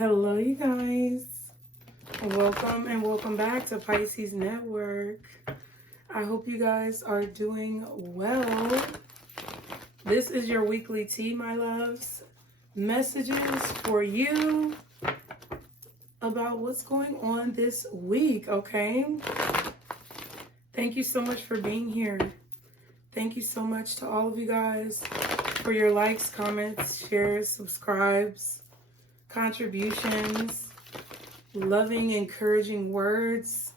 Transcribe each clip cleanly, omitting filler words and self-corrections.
Hello, you guys. Welcome and welcome back to Pisces Network. I hope you guys are doing well. This is your weekly tea, my loves. Messages for you about what's going on this week, okay? Thank you so much for being here. Thank you so much to all of you guys for your likes, comments, shares, subscribes, contributions, loving, encouraging words.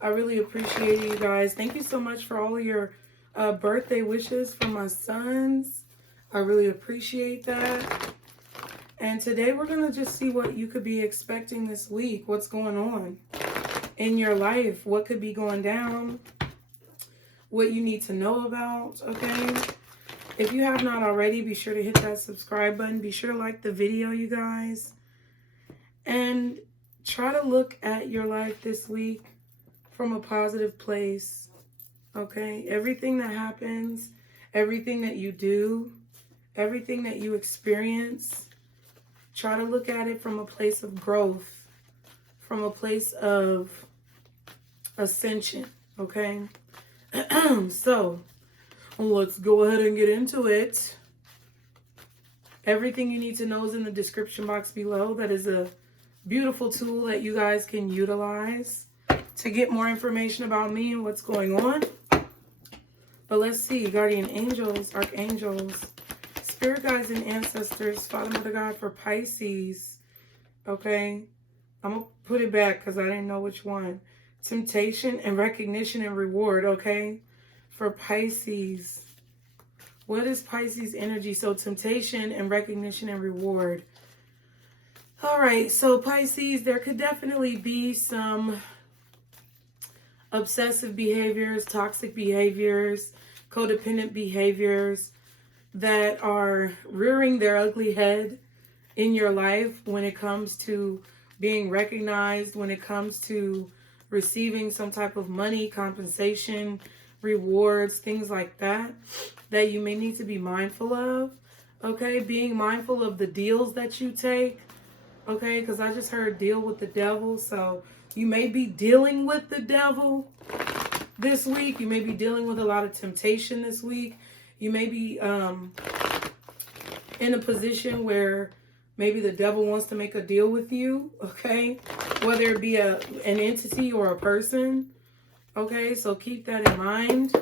I really appreciate you guys. Thank you so much for all of your birthday wishes for my sons. I really appreciate that. And today we're going to just see what you could be expecting this week. What's going on in your life? What could be going down? What you need to know about, okay? If you have not already, be sure to hit that subscribe button. Be sure to like the video, you guys. And try to look at your life this week from a positive place, okay? Everything that happens, everything that you do, everything that you experience, try to look at it from a place of growth, from a place of ascension, okay? So, let's go ahead and get into it. Everything you need to know is in the description box below. That is a beautiful tool that you guys can utilize to get more information about me and what's going on. But let's see. Guardian angels, archangels, spirit guides and ancestors, Father, Mother, God for Pisces. Okay. I'm going to put it back because I didn't know which one. Temptation and recognition and reward. Okay. For Pisces. What is Pisces energy? So temptation and recognition and reward. All right, so Pisces, there could definitely be some obsessive behaviors, toxic behaviors, codependent behaviors that are rearing their ugly head in your life when it comes to being recognized, when it comes to receiving some type of money, compensation, rewards, things like that, that you may need to be mindful of, okay? Being mindful of the deals that you take. Okay, because I just heard deal with the devil. So you may be dealing with the devil this week. You may be dealing with a lot of temptation this week. You may be in a position where maybe the devil wants to make a deal with you. Okay, whether it be an entity or a person. Okay, so keep that in mind.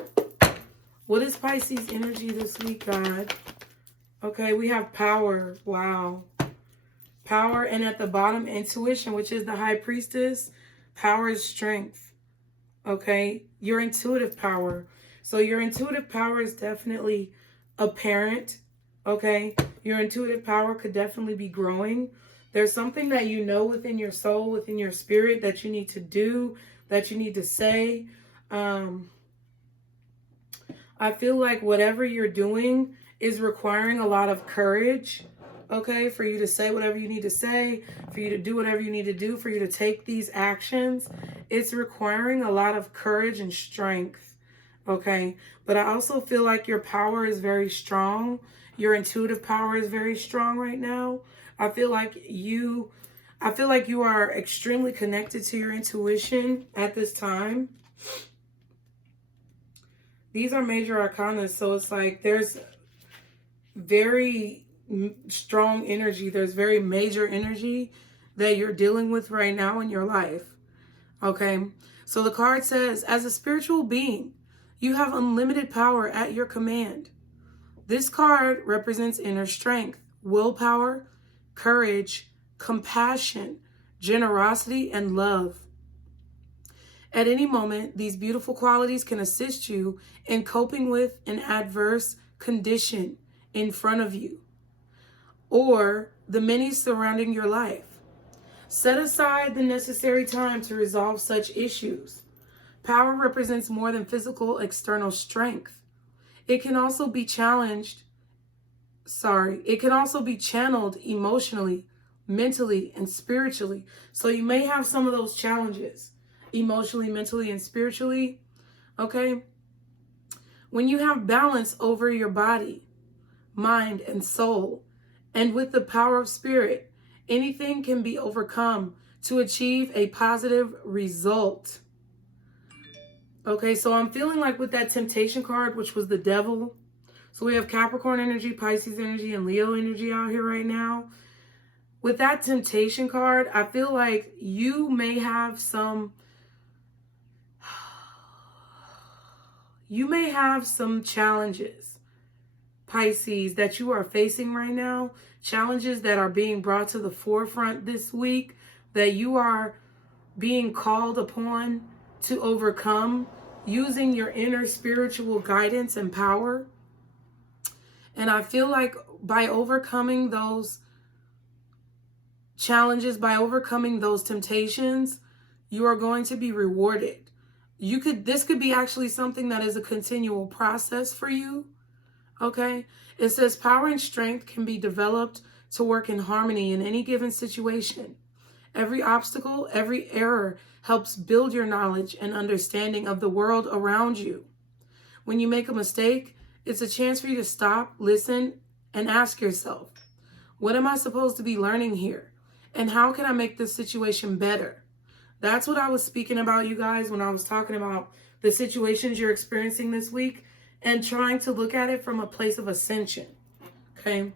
What is Pisces energy this week, God? Okay, we have power. Wow. Power, and at the bottom, intuition, which is the high priestess. Power is strength, okay? Your intuitive power. So your intuitive power is definitely apparent, okay? Your intuitive power could definitely be growing. There's something that you know within your soul, within your spirit, that you need to do, that you need to say. I feel like whatever you're doing is requiring a lot of courage. Okay, for you to say whatever you need to say, for you to do whatever you need to do, for you to take these actions, it's requiring a lot of courage and strength. Okay, but I also feel like your power is very strong. Your intuitive power is very strong right now. I feel like you are extremely connected to your intuition at this time. These are major arcana, so it's like there's very strong energy. There's very major energy that you're dealing with right now in your life. Okay, so the card says, as a spiritual being, you have unlimited power at your command. This card represents inner strength, willpower, courage, compassion, generosity, and love. At any moment, these beautiful qualities can assist you in coping with an adverse condition in front of you, or the many surrounding your life. Set aside the necessary time to resolve such issues. Power represents more than physical external strength. It can also be channeled emotionally, mentally, and spiritually. So you may have some of those challenges emotionally, mentally, and spiritually. Okay? When you have balance over your body, mind, and soul, and with the power of spirit, Anything can be overcome to achieve a positive result. Okay, so I'm feeling like with that temptation card, which was the devil. So we have Capricorn energy, Pisces energy, and Leo energy out here right now. With that temptation card, I feel like you may have some challenges, Pisces, that you are facing right now. Challenges that are being brought to the forefront this week, that you are being called upon to overcome using your inner spiritual guidance and power. And I feel like by overcoming those challenges, by overcoming those temptations, you are going to be rewarded. This could be actually something that is a continual process for you. Okay? It says power and strength can be developed to work in harmony in any given situation. Every obstacle, every error helps build your knowledge and understanding of the world around you. When you make a mistake, it's a chance for you to stop, listen, and ask yourself, what am I supposed to be learning here? And how can I make this situation better? That's what I was speaking about, you guys, when I was talking about the situations you're experiencing this week and trying to look at it from a place of ascension. Okay?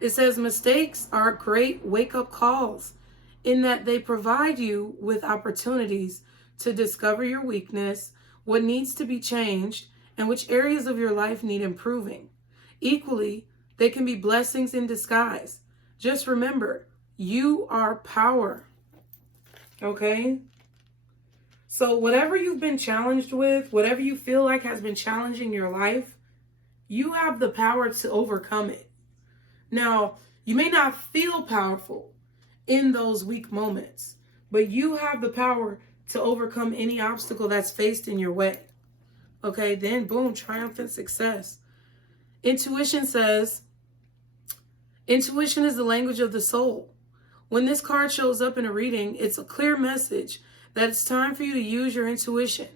It says mistakes are great wake-up calls in that they provide you with opportunities to discover your weakness, what needs to be changed, and which areas of your life need improving. Equally, they can be blessings in disguise. Just remember, you are power. Okay? So whatever you've been challenged with, whatever you feel like has been challenging your life, you have the power to overcome it. Now, you may not feel powerful in those weak moments, but you have the power to overcome any obstacle that's faced in your way. Okay, then boom, triumphant success. Intuition says, intuition is the language of the soul. When this card shows up in a reading, it's a clear message that it's time for you to use your intuition.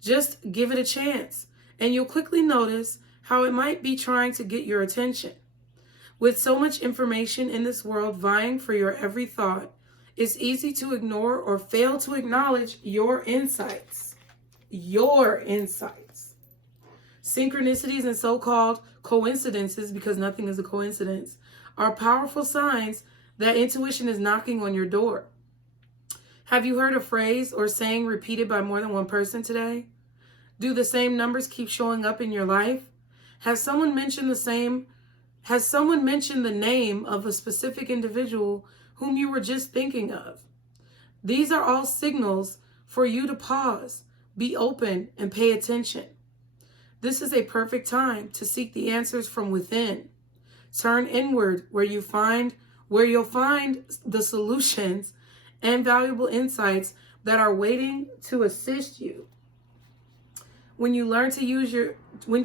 Just give it a chance, and you'll quickly notice how it might be trying to get your attention. With so much information in this world vying for your every thought, it's easy to ignore or fail to acknowledge your insights. Your insights. Synchronicities and so-called coincidences, because nothing is a coincidence, are powerful signs that intuition is knocking on your door. Have you heard a phrase or saying repeated by more than one person today? Do the same numbers keep showing up in your life? Has someone mentioned the name of a specific individual whom you were just thinking of? These are all signals for you to pause, be open, and pay attention. This is a perfect time to seek the answers from within. Turn inward where you'll find the solutions and valuable insights that are waiting to assist you. When you learn to use when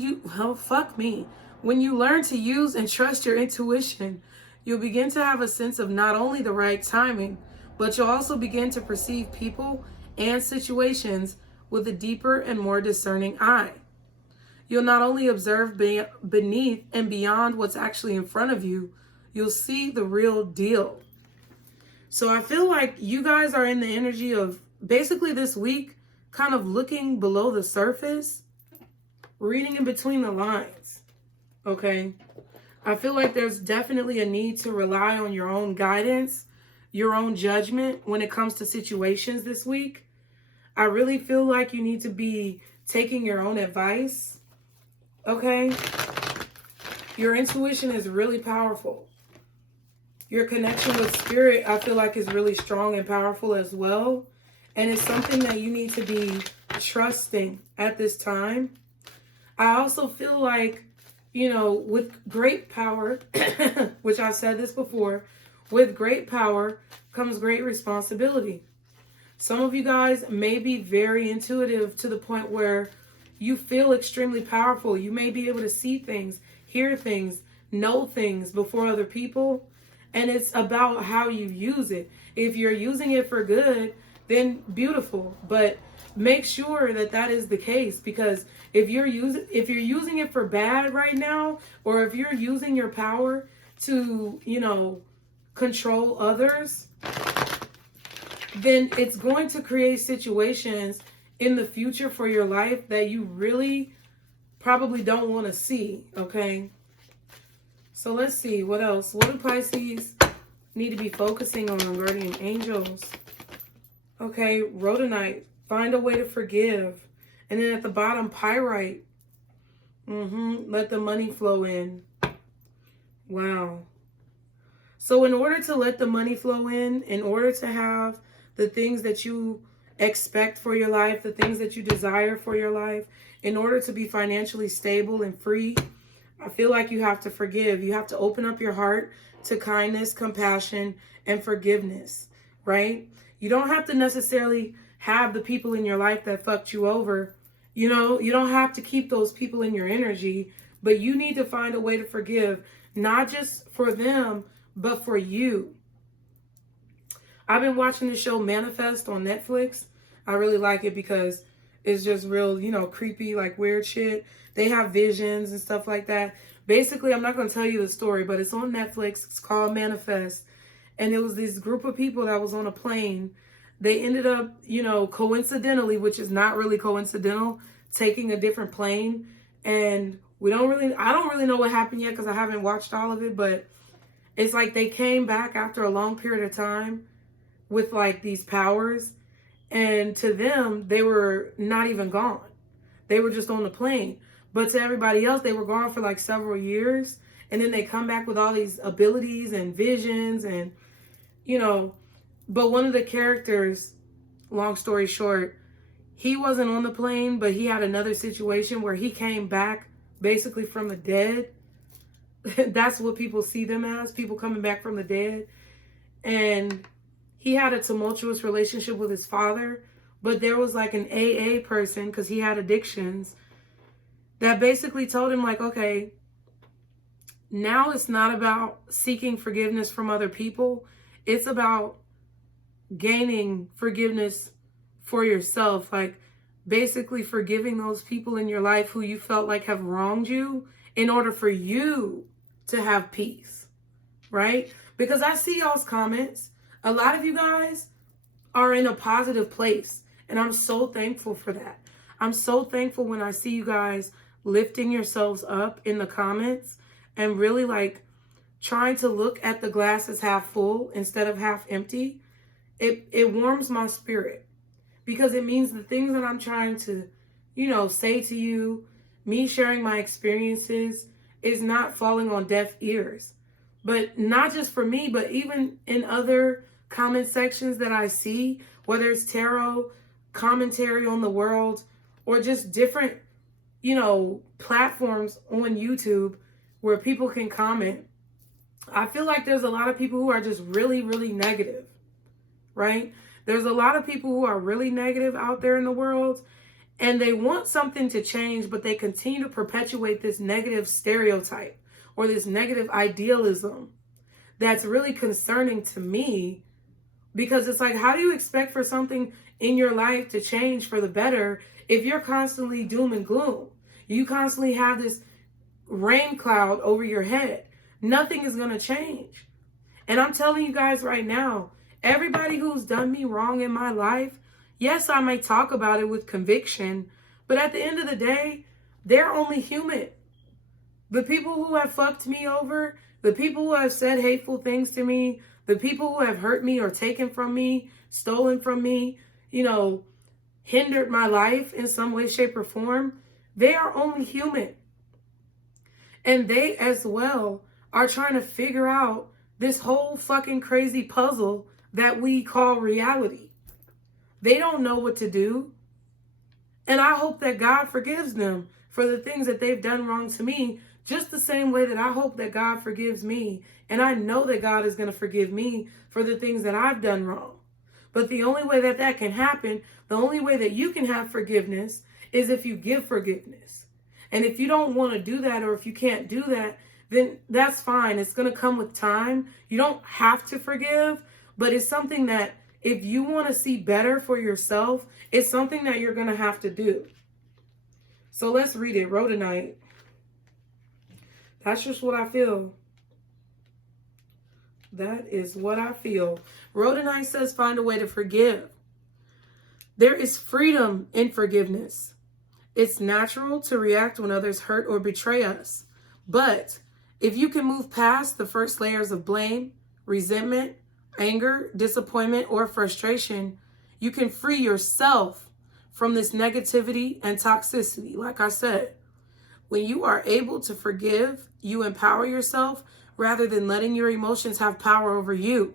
you learn to use and trust your intuition, you'll begin to have a sense of not only the right timing, but you'll also begin to perceive people and situations with a deeper and more discerning eye. You'll not only observe beneath and beyond what's actually in front of you, you'll see the real deal. So I feel like you guys are in the energy of basically this week kind of looking below the surface, reading in between the lines. Okay? I feel like there's definitely a need to rely on your own guidance, your own judgment when it comes to situations this week. I really feel like you need to be taking your own advice. Okay? Your intuition is really powerful. Your connection with spirit, I feel like, is really strong and powerful as well. And it's something that you need to be trusting at this time. I also feel like, with great power, which I've said this before, with great power comes great responsibility. Some of you guys may be very intuitive to the point where you feel extremely powerful. You may be able to see things, hear things, know things before other people. And it's about how you use it. If you're using it for good, then beautiful. But make sure that that is the case, because if you're using it for bad right now, or if you're using your power to, control others, then it's going to create situations in the future for your life that you really probably don't want to see, okay? So let's see, what else? What do Pisces need to be focusing on, guardian angels? Okay, rhodonite, find a way to forgive. And then at the bottom, pyrite. Let the money flow in. Wow. So in order to let the money flow in order to have the things that you expect for your life, the things that you desire for your life, in order to be financially stable and free, I feel like you have to forgive. You have to open up your heart to kindness, compassion, and forgiveness, right? You don't have to necessarily have the people in your life that fucked you over. You know, you don't have to keep those people in your energy, but you need to find a way to forgive, not just for them, but for you. I've been watching the show Manifest on Netflix. I really like it because it's just real, you know, creepy, like weird shit. They have visions and stuff like that. Basically, I'm not going to tell you the story, but it's on Netflix. It's called Manifest. And it was this group of people that was on a plane. They ended up, you know, coincidentally, which is not really coincidental, taking a different plane. And I don't really know what happened yet because I haven't watched all of it, but it's like they came back after a long period of time with like these powers. And to them, they were not even gone. They were just on the plane. But to everybody else, they were gone for like several years. And then they come back with all these abilities and visions and, you know, but one of the characters, long story short, he wasn't on the plane, but he had another situation where he came back basically from the dead. That's what people see them as, people coming back from the dead. And he had a tumultuous relationship with his father, but there was like an AA person, because he had addictions, that basically told him like, okay, now it's not about seeking forgiveness from other people. It's about gaining forgiveness for yourself. Like basically forgiving those people in your life who you felt like have wronged you in order for you to have peace, right? Because I see y'all's comments. A lot of you guys are in a positive place, and I'm so thankful for that. I'm so thankful when I see you guys lifting yourselves up in the comments and really like trying to look at the glass as half full instead of half empty. It warms my spirit, because it means the things that I'm trying to, you know, say to you, me sharing my experiences, is not falling on deaf ears. But not just for me, but even in other comment sections that I see, whether it's tarot, commentary on the world, or just different, you know, platforms on YouTube where people can comment. I feel like there's a lot of people who are just really, really negative, right? There's a lot of people who are really negative out there in the world, and they want something to change, but they continue to perpetuate this negative stereotype or this negative idealism that's really concerning to me, because it's like, how do you expect for something in your life to change for the better if you're constantly doom and gloom? You constantly have this rain cloud over your head. Nothing is going to change. And I'm telling you guys right now, everybody who's done me wrong in my life, yes, I may talk about it with conviction, but at the end of the day, they're only human. The people who have fucked me over, the people who have said hateful things to me, the people who have hurt me or taken from me, stolen from me, you know, hindered my life in some way, shape, or form, they are only human. And they as well are trying to figure out this whole fucking crazy puzzle that we call reality. They don't know what to do. And I hope that God forgives them for the things that they've done wrong to me, just the same way that I hope that God forgives me. And I know that God is going to forgive me for the things that I've done wrong. But the only way that that can happen, the only way that you can have forgiveness, is if you give forgiveness. And if you don't want to do that, or if you can't do that, then that's fine. It's going to come with time. You don't have to forgive, but it's something that if you want to see better for yourself, it's something that you're going to have to do. So let's read it. Rhodonite. That's just what I feel. That is what I feel. Rhodonite says, find a way to forgive. There is freedom in forgiveness. It's natural to react when others hurt or betray us. But if you can move past the first layers of blame, resentment, anger, disappointment, or frustration, you can free yourself from this negativity and toxicity. Like I said, when you are able to forgive, you empower yourself rather than letting your emotions have power over you.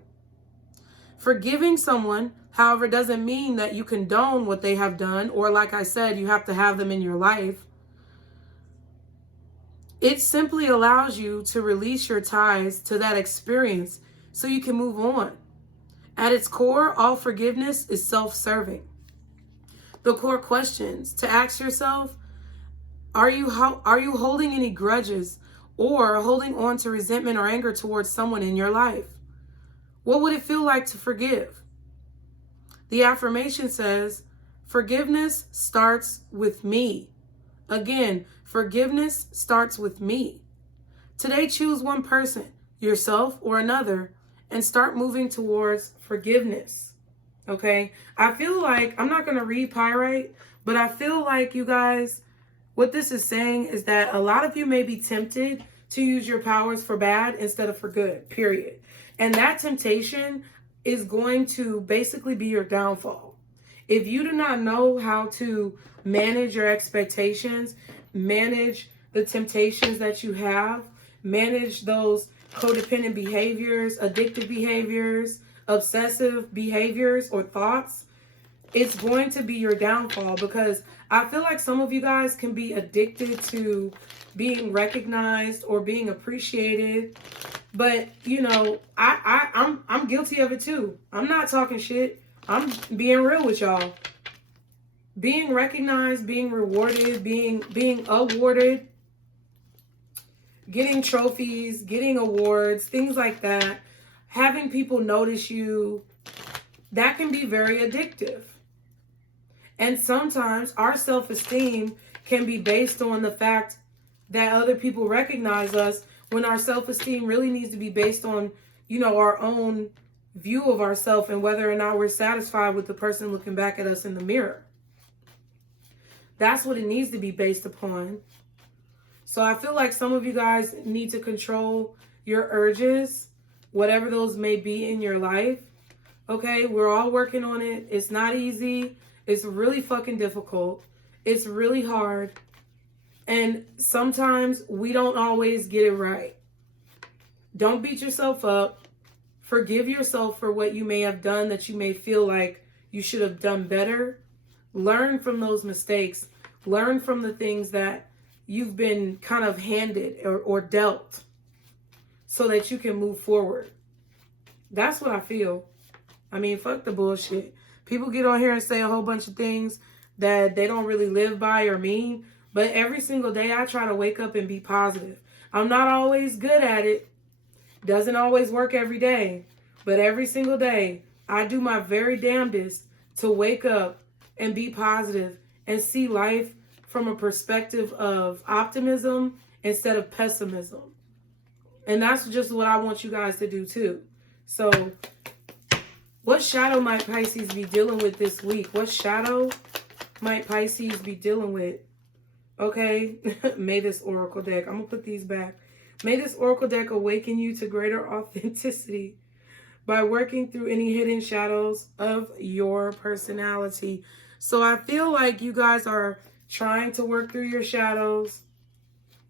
Forgiving someone, however, doesn't mean that you condone what they have done, or like I said, you have to have them in your life. It simply allows you to release your ties to that experience so you can move on. At its core, all forgiveness is self-serving. The core questions to ask yourself, are you holding any grudges or holding on to resentment or anger towards someone in your life? What would it feel like to forgive? The affirmation says, forgiveness starts with me. Again, forgiveness starts with me. Today, choose one person, yourself or another, and start moving towards forgiveness. Okay? I feel like, I'm not going to read Pyrite, but I feel like you guys, what this is saying is that a lot of you may be tempted to use your powers for bad instead of for good, period. And that temptation is going to basically be your downfall. If you do not know how to manage your expectations, manage the temptations that you have, manage those codependent behaviors, addictive behaviors, obsessive behaviors or thoughts, it's going to be your downfall, because I feel like some of you guys can be addicted to being recognized or being appreciated. But, you know, I'm guilty of it too. I'm not talking shit. I'm being real with y'all. Being recognized, being rewarded, being awarded, getting trophies, getting awards, things like that, having people notice you, that can be very addictive. And sometimes our self-esteem can be based on the fact that other people recognize us, when our self-esteem really needs to be based on, you know, our own view of ourselves and whether or not we're satisfied with the person looking back at us in the mirror. That's what it needs to be based upon. So I feel like some of you guys need to control your urges, whatever those may be in your life. Okay, we're all working on it. It's not easy. It's really fucking difficult. It's really hard. And sometimes we don't always get it right. Don't beat yourself up. Forgive yourself for what you may have done that you may feel like you should have done better. Learn from those mistakes. Learn from the things that you've been kind of handed or dealt, so that you can move forward. That's what I feel. I mean, fuck the bullshit. People get on here and say a whole bunch of things that they don't really live by or mean. But every single day I try to wake up and be positive. I'm not always good at it. Doesn't always work every day. But every single day I do my very damnedest to wake up and be positive and see life from a perspective of optimism instead of pessimism. And that's just what I want you guys to do too. So what shadow might Pisces be dealing with this week? What shadow might Pisces be dealing with? Okay, may this oracle deck, I'm going to put these back. May this oracle deck awaken you to greater authenticity by working through any hidden shadows of your personality. So I feel like you guys are trying to work through your shadows.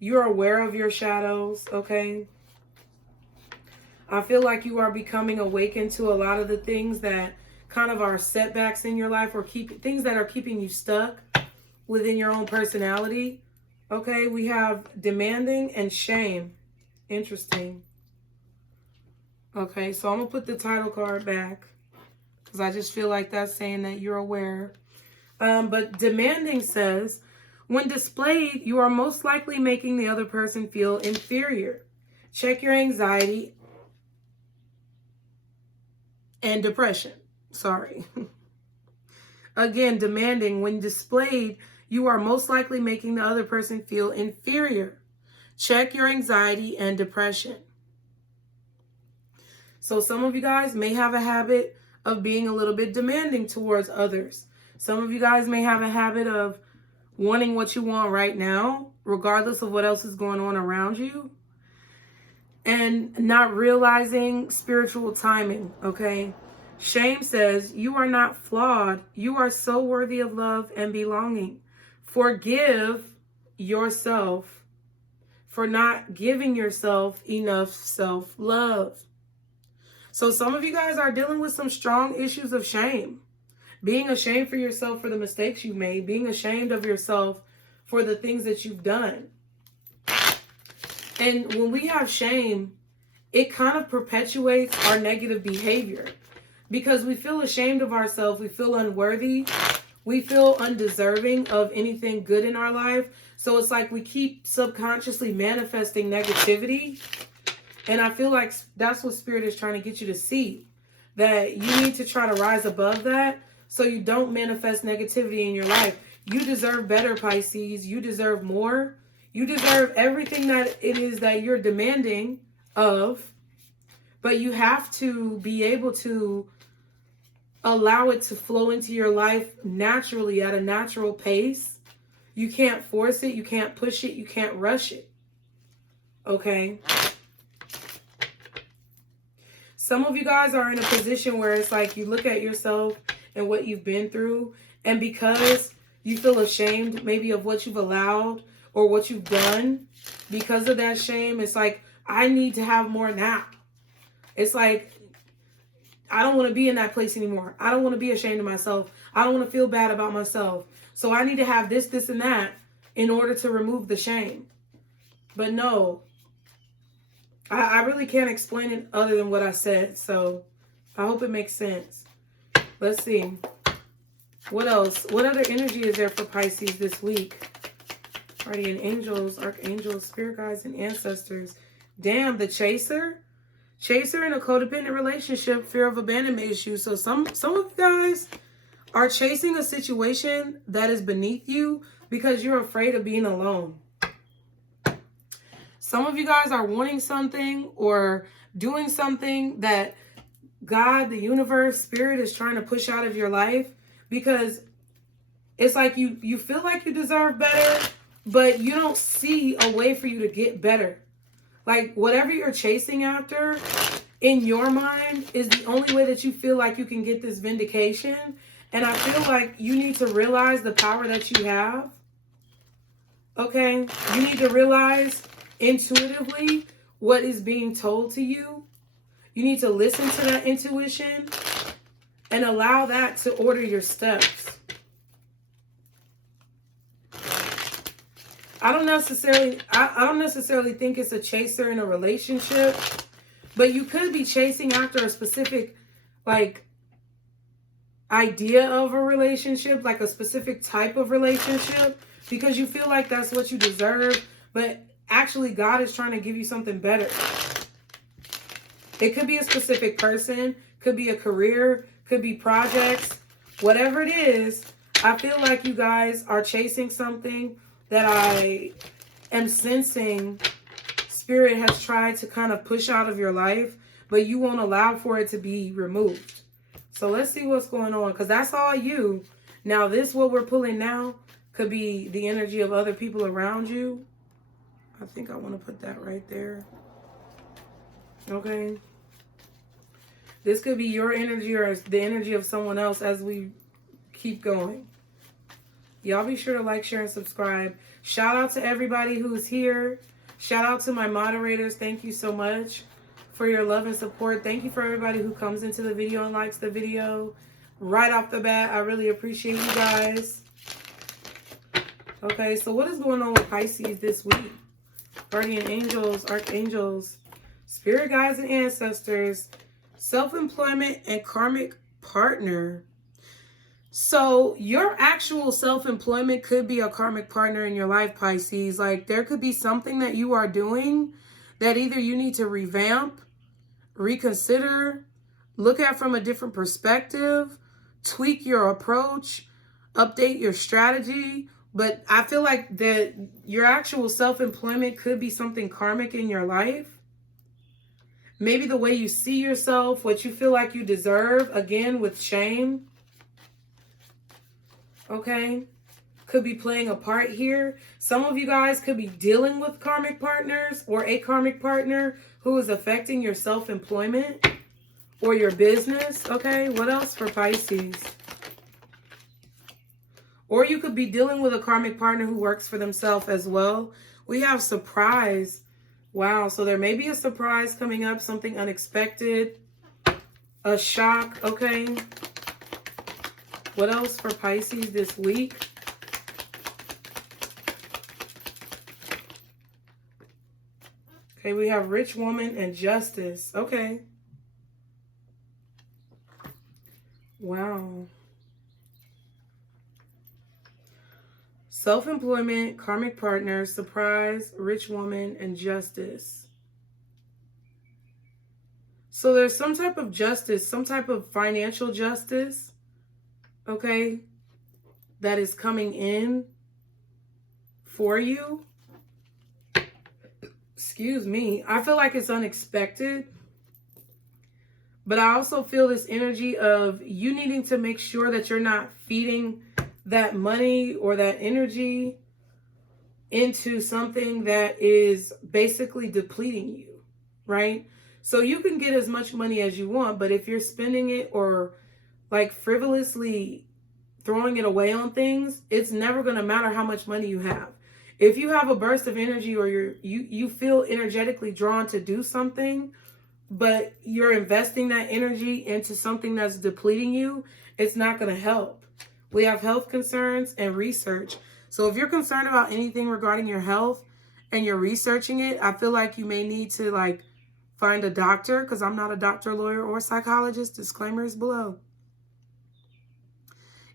You're aware of your shadows, okay? I feel like you are becoming awakened to a lot of the things that kind of are setbacks in your life, or things that are keeping you stuck within your own personality. Okay, we have demanding and shame. Interesting. Okay, so I'm going to put the title card back because I just feel like that's saying that you're aware. But demanding says, when displayed, you are most likely making the other person feel inferior. Check your anxiety and depression. Sorry. Again, demanding, when displayed, you are most likely making the other person feel inferior. Check your anxiety and depression. So some of you guys may have a habit of being a little bit demanding towards others. Some of you guys may have a habit of wanting what you want right now, regardless of what else is going on around you, and not realizing spiritual timing, okay? Shame says, you are not flawed. You are so worthy of love and belonging. Forgive yourself for not giving yourself enough self-love. So some of you guys are dealing with some strong issues of shame. Being ashamed for yourself for the mistakes you've made. Being ashamed of yourself for the things that you've done. And when we have shame, it kind of perpetuates our negative behavior. Because we feel ashamed of ourselves. We feel unworthy. We feel undeserving of anything good in our life. So it's like we keep subconsciously manifesting negativity. And I feel like that's what Spirit is trying to get you to see. That you need to try to rise above that so you don't manifest negativity in your life. You deserve better, Pisces. You deserve more. You deserve everything that it is that you're demanding of. But you have to be able to allow it to flow into your life naturally at a natural pace. You can't force it. You can't push it. You can't rush it. Okay? Some of you guys are in a position where it's like you look at yourself and what you've been through, and because you feel ashamed maybe of what you've allowed or what you've done, because of that shame, it's like, I need to have more now. It's like, I don't want to be in that place anymore. I don't want to be ashamed of myself. I don't want to feel bad about myself. So I need to have this, this, and that in order to remove the shame. But no, I really can't explain it other than what I said. So I hope it makes sense. Let's see. What else? What other energy is there for Pisces this week? Guardian angels, archangels, spirit guides, and ancestors. Damn, the chaser. Chaser in a codependent relationship, fear of abandonment issues. So some of you guys are chasing a situation that is beneath you because you're afraid of being alone. Some of you guys are wanting something or doing something that God, the universe, spirit is trying to push out of your life because it's like you feel like you deserve better, but you don't see a way for you to get better. Like whatever you're chasing after in your mind is the only way that you feel like you can get this vindication. And I feel like you need to realize the power that you have. Okay? You need to realize intuitively what is being told to you. You need to listen to that intuition and allow that to order your steps. I don't necessarily think it's a chaser in a relationship, but you could be chasing after a specific like idea of a relationship, like a specific type of relationship, because you feel like that's what you deserve, but actually God is trying to give you something better. It could be a specific person, could be a career, could be projects, whatever it is. I feel like you guys are chasing something that I am sensing Spirit has tried to kind of push out of your life, but you won't allow for it to be removed. So let's see what's going on, because that's all you. Now this, what we're pulling now, could be the energy of other people around you. I think I want to put that right there. Okay. This could be your energy or the energy of someone else as we keep going. Y'all be sure to like, share, and subscribe. Shout out to everybody who's here. Shout out to my moderators. Thank you so much for your love and support. Thank you for everybody who comes into the video and likes the video. Right off the bat, I really appreciate you guys. Okay, so what is going on with Pisces this week? Guardian angels, archangels, spirit guides, and ancestors, self-employment, and karmic partner. So your actual self-employment could be a karmic partner in your life, Pisces. Like there could be something that you are doing that either you need to revamp, reconsider, look at from a different perspective, tweak your approach, update your strategy. But I feel like that your actual self-employment could be something karmic in your life. Maybe the way you see yourself, what you feel like you deserve, again, with shame. Okay? Could be playing a part here. Some of you guys could be dealing with karmic partners or a karmic partner who is affecting your self-employment or your business. Okay? What else for Pisces? Or you could be dealing with a karmic partner who works for themselves as well. We have surprise. Wow, so there may be a surprise coming up, something unexpected, a shock, okay? What else for Pisces this week? Okay, we have rich woman and justice, okay. Wow. Self-employment, karmic partner, surprise, rich woman, and justice. So there's some type of justice, some type of financial justice, okay, that is coming in for you. Excuse me. I feel like it's unexpected. But I also feel this energy of you needing to make sure that you're not feeding that money or that energy into something that is basically depleting you, right? So you can get as much money as you want, but if you're spending it or like frivolously throwing it away on things, it's never going to matter how much money you have. If you have a burst of energy or you feel energetically drawn to do something, but you're investing that energy into something that's depleting you, it's not going to help. We have health concerns and research. So if you're concerned about anything regarding your health and you're researching it, I feel like you may need to like find a doctor, because I'm not a doctor, lawyer, or psychologist. Disclaimer is below.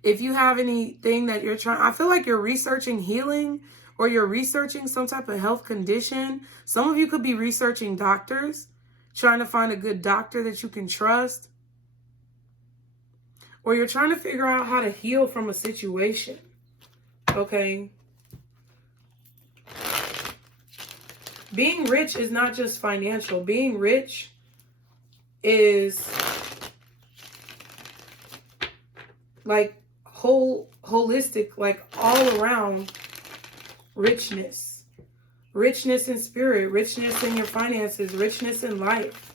If you have anything that you're trying, I feel like you're researching healing or you're researching some type of health condition. Some of you could be researching doctors, trying to find a good doctor that you can trust. Or you're trying to figure out how to heal from a situation. Okay? Being rich is not just financial. Being rich is like holistic, like all around richness. Richness in spirit, richness in your finances, richness in life.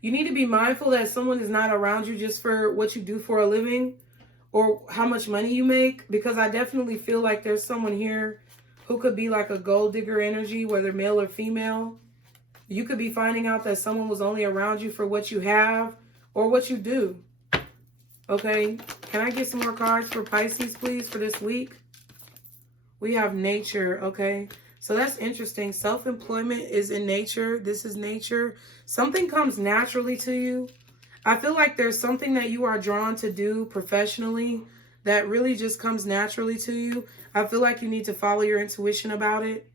You need to be mindful that someone is not around you just for what you do for a living or how much money you make, because I definitely feel like there's someone here who could be like a gold digger energy, whether male or female. You could be finding out that someone was only around you for what you have or what you do. Okay, can I get some more cards for Pisces, please, for this week? We have nature, okay? So that's interesting. Self-employment is in nature. This is nature. Something comes naturally to you. I feel like there's something that you are drawn to do professionally that really just comes naturally to you. I feel like you need to follow your intuition about it.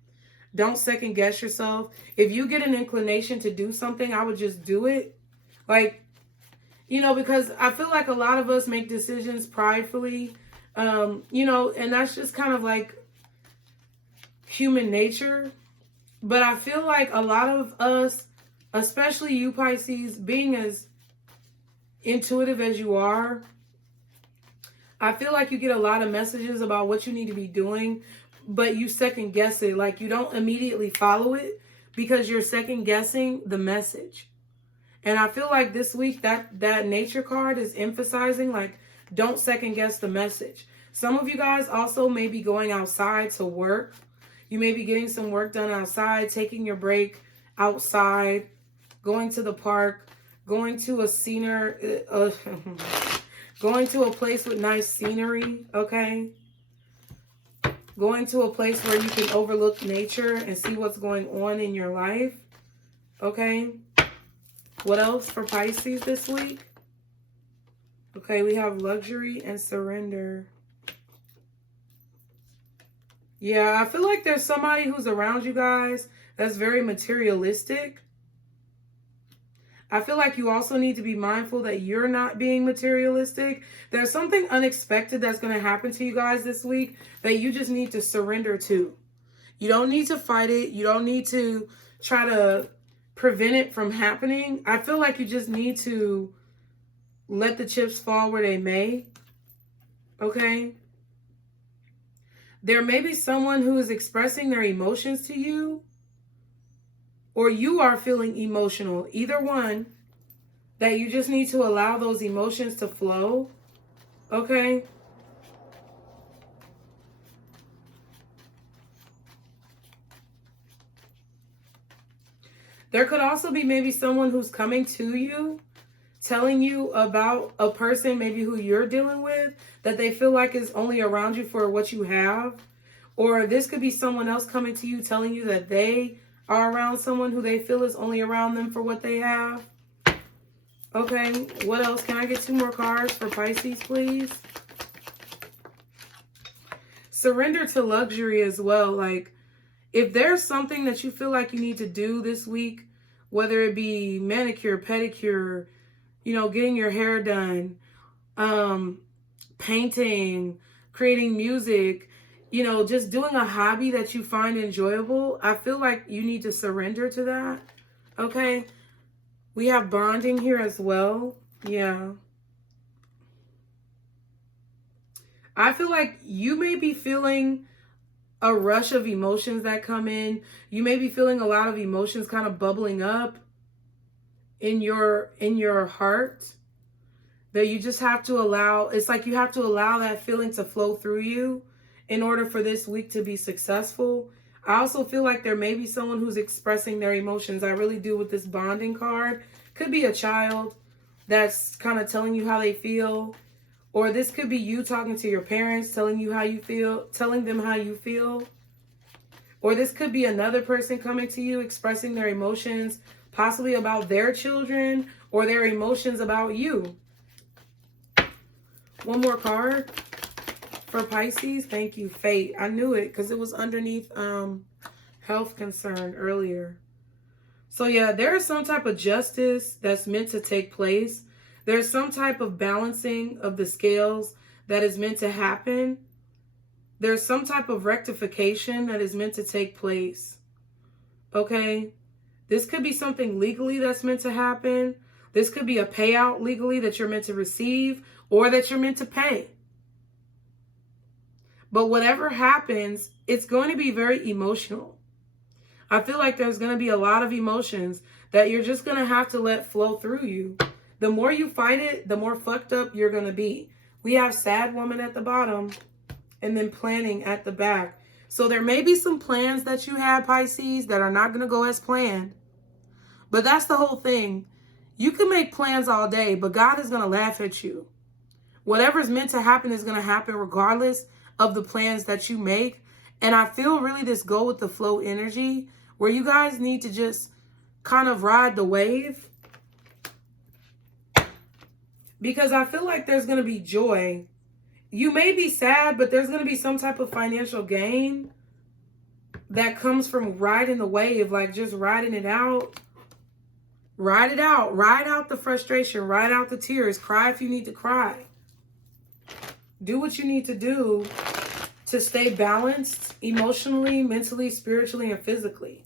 Don't second guess yourself. If you get an inclination to do something, I would just do it. Like, you know, because I feel like a lot of us make decisions pridefully, you know, and that's just kind of like human nature. But I feel like a lot of us, especially you Pisces, being as intuitive as you are, I feel like you get a lot of messages about what you need to be doing, but you second guess it. Like you don't immediately follow it because you're second guessing the message. And I feel like this week that nature card is emphasizing like, don't second guess the message. Some of you guys also may be going outside to work. You may be getting some work done outside, taking your break outside, going to the park, going to a going to a place with nice scenery, okay? Going to a place where you can overlook nature and see what's going on in your life, okay? What else for Pisces this week? Okay, we have luxury and surrender. Yeah, I feel like there's somebody who's around you guys that's very materialistic. I feel like you also need to be mindful that you're not being materialistic. There's something unexpected that's going to happen to you guys this week that you just need to surrender to. You don't need to fight it. You don't need to try to prevent it from happening. I feel like you just need to let the chips fall where they may. Okay? There may be someone who is expressing their emotions to you, or you are feeling emotional. Either one, that you just need to allow those emotions to flow. Okay? There could also be maybe someone who's coming to you, telling you about a person maybe who you're dealing with, that they feel like is only around you for what you have. Or this could be someone else coming to you telling you that they are around someone who they feel is only around them for what they have. Okay, what else? Can I get 2 more cards for Pisces, please? Surrender to luxury as well. Like, if there's something that you feel like you need to do this week, whether it be manicure, pedicure, you know, getting your hair done, painting, creating music, you know, just doing a hobby that you find enjoyable, I feel like you need to surrender to that. Okay? We have bonding here as well. Yeah. I feel like you may be feeling a rush of emotions that come in. You may be feeling a lot of emotions kind of bubbling up in your heart that you just have to allow. It's like you have to allow that feeling to flow through you in order for this week to be successful. I also feel like there may be someone who's expressing their emotions. I really do with this bonding card. Could be a child that's kind of telling you how they feel. Or this could be you talking to your parents, telling you how you feel, telling them how you feel. Or this could be another person coming to you, expressing their emotions, possibly about their children or their emotions about you. 1 more card for Pisces. Thank you, Fate. I knew it because it was underneath health concern earlier. So yeah, there is some type of justice that's meant to take place. There's some type of balancing of the scales that is meant to happen. There's some type of rectification that is meant to take place. Okay? This could be something legally that's meant to happen. This could be a payout legally that you're meant to receive or that you're meant to pay. But whatever happens, it's going to be very emotional. I feel like there's going to be a lot of emotions that you're just going to have to let flow through you. The more you fight it, the more fucked up you're going to be. We have sad woman at the bottom and then planning at the back. So there may be some plans that you have, Pisces, that are not going to go as planned. But that's the whole thing. You can make plans all day, but God is going to laugh at you. Whatever's meant to happen is going to happen regardless of the plans that you make. And I feel really this go with the flow energy where you guys need to just kind of ride the wave. Because I feel like there's going to be joy. You may be sad, but there's going to be some type of financial gain that comes from riding the wave, like just riding it out. Ride it out. Ride out the frustration. Ride out the tears. Cry if you need to cry. Do what you need to do to stay balanced emotionally, mentally, spiritually, and physically.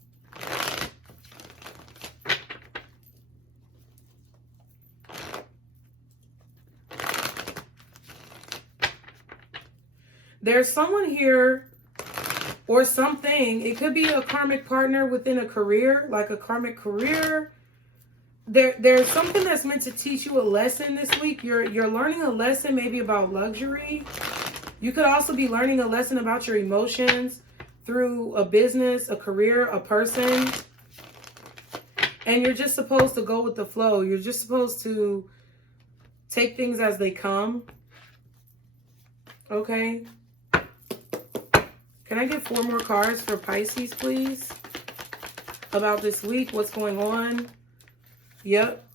There's someone here or something. It could be a karmic partner within a career, like a karmic career. There's something that's meant to teach you a lesson this week. You're learning a lesson maybe about luxury. You could also be learning a lesson about your emotions through a business, a career, a person. And you're just supposed to go with the flow. You're just supposed to take things as they come. Okay. Can I get 4 more cards for Pisces, please? About this week, what's going on? Yep.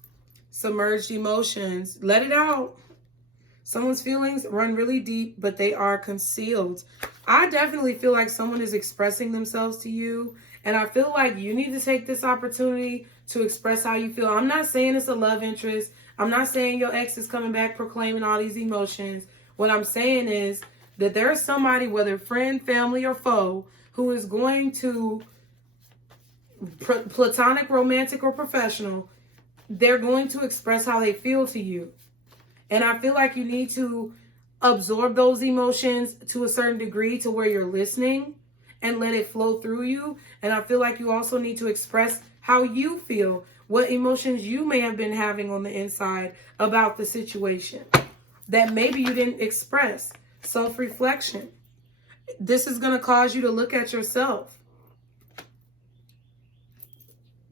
Submerged emotions. Let it out. Someone's feelings run really deep, but they are concealed. I definitely feel like someone is expressing themselves to you. And I feel like you need to take this opportunity to express how you feel. I'm not saying it's a love interest. I'm not saying your ex is coming back proclaiming all these emotions. What I'm saying is that there's somebody, whether friend, family, or foe, who is going to, platonic, romantic, or professional, they're going to express how they feel to you. And I feel like you need to absorb those emotions to a certain degree to where you're listening and let it flow through you. And I feel like you also need to express how you feel, what emotions you may have been having on the inside about the situation that maybe you didn't express. Self-reflection. This is going to cause you to look at yourself.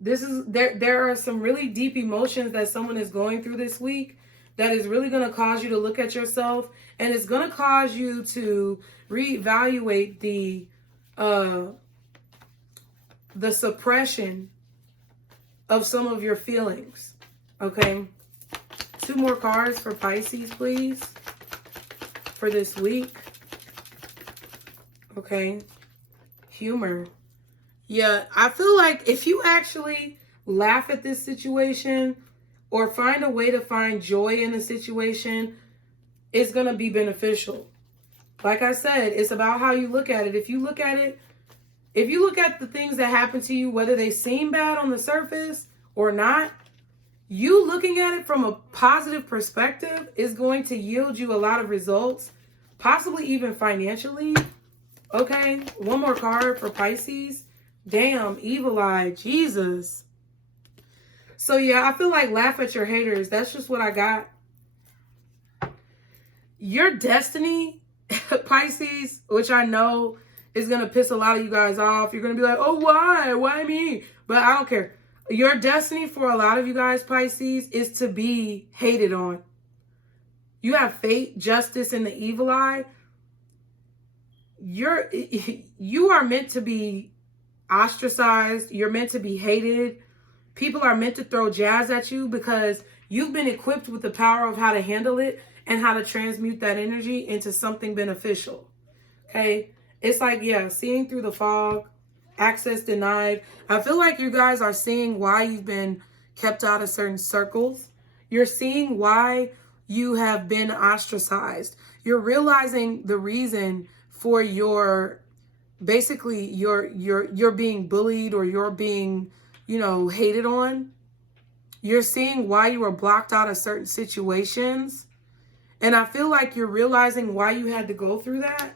There are some really deep emotions that someone is going through this week that is really going to cause you to look at yourself, and it's going to cause you to reevaluate the suppression of some of your feelings. Okay? 2 more cards for Pisces, please, for this week. Okay? Humor. Yeah, I feel like if you actually laugh at this situation or find a way to find joy in the situation, it's going to be beneficial. Like I said, it's about how you look at it. If you look at the things that happen to you, whether they seem bad on the surface or not, you looking at it from a positive perspective is going to yield you a lot of results, possibly even financially. Okay, 1 more card for Pisces. Damn, evil eye, Jesus. So yeah, I feel like laugh at your haters. That's just what I got. Your destiny, Pisces, which I know is going to piss a lot of you guys off. You're going to be like, oh, why? Why me? But I don't care. Your destiny for a lot of you guys, Pisces, is to be hated on. You have fate, justice, and the evil eye. You are meant to be ostracized. You're meant to be hated. People are meant to throw jabs at you because you've been equipped with the power of how to handle it and how to transmute that energy into something beneficial. Okay? It's like, yeah, seeing through the fog, access denied. I feel like you guys are seeing why you've been kept out of certain circles. You're seeing why you have been ostracized. You're realizing the reason for your, basically, you're being bullied or you're being, hated on. You're seeing why you were blocked out of certain situations. And I feel like you're realizing why you had to go through that.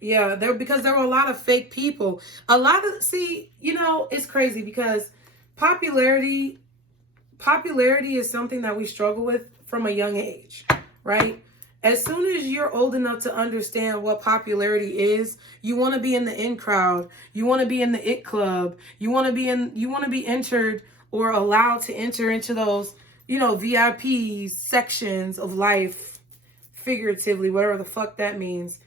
Yeah, because there were a lot of fake people. It's crazy because popularity is something that we struggle with from a young age, right? As soon as you're old enough to understand what popularity is, you want to be in the in crowd. You want to be in the it club. You want to be entered or allowed to enter into those, VIP sections of life, figuratively, whatever the fuck that means.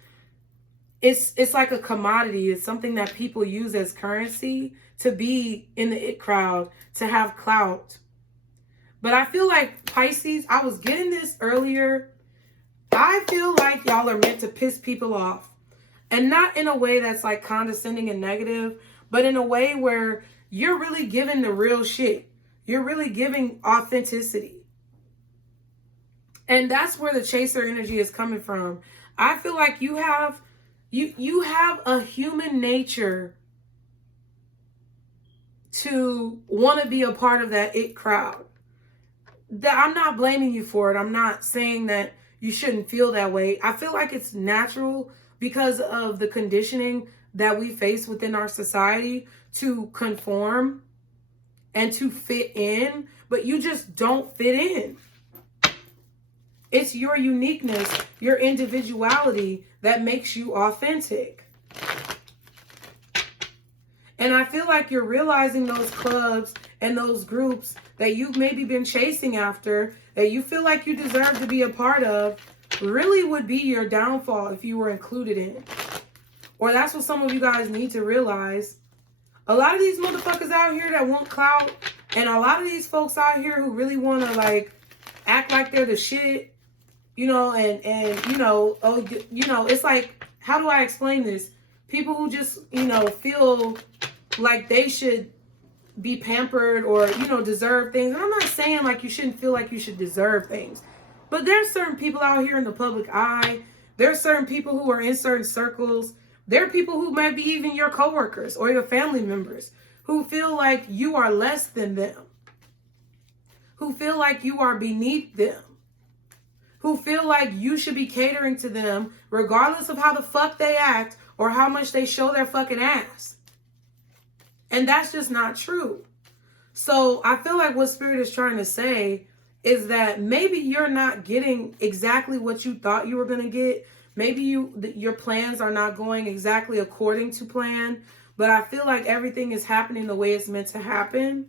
It's like a commodity. It's something that people use as currency to be in the it crowd, to have clout. But I feel like Pisces, I was getting this earlier. I feel like y'all are meant to piss people off. And not in a way that's like condescending and negative, but in a way where you're really giving the real shit. You're really giving authenticity. And that's where the chaser energy is coming from. I feel like you have a human nature to want to be a part of that it crowd. I'm not blaming you for it. I'm not saying that you shouldn't feel that way. I feel like it's natural because of the conditioning that we face within our society to conform and to fit in, but you just don't fit in. It's your uniqueness, your individuality that makes you authentic. And I feel like you're realizing those clubs and those groups that you've maybe been chasing after, that you feel like you deserve to be a part of, really would be your downfall if you were included in. Or that's what some of you guys need to realize. A lot of these motherfuckers out here that want clout, and a lot of these folks out here who really want to act like they're the shit, it's like, how do I explain this? People who just, feel like they should be pampered or, you know, deserve things. And I'm not saying like you shouldn't feel like you should deserve things. But there's certain people out here in the public eye. There's certain people who are in certain circles. There are people who might be even your coworkers or your family members who feel like you are less than them, who feel like you are beneath them, who feel like you should be catering to them regardless of how the fuck they act or how much they show their fucking ass. And that's just not true. So I feel like what Spirit is trying to say is that maybe you're not getting exactly what you thought you were going to get. Maybe your plans are not going exactly according to plan. But I feel like everything is happening the way it's meant to happen.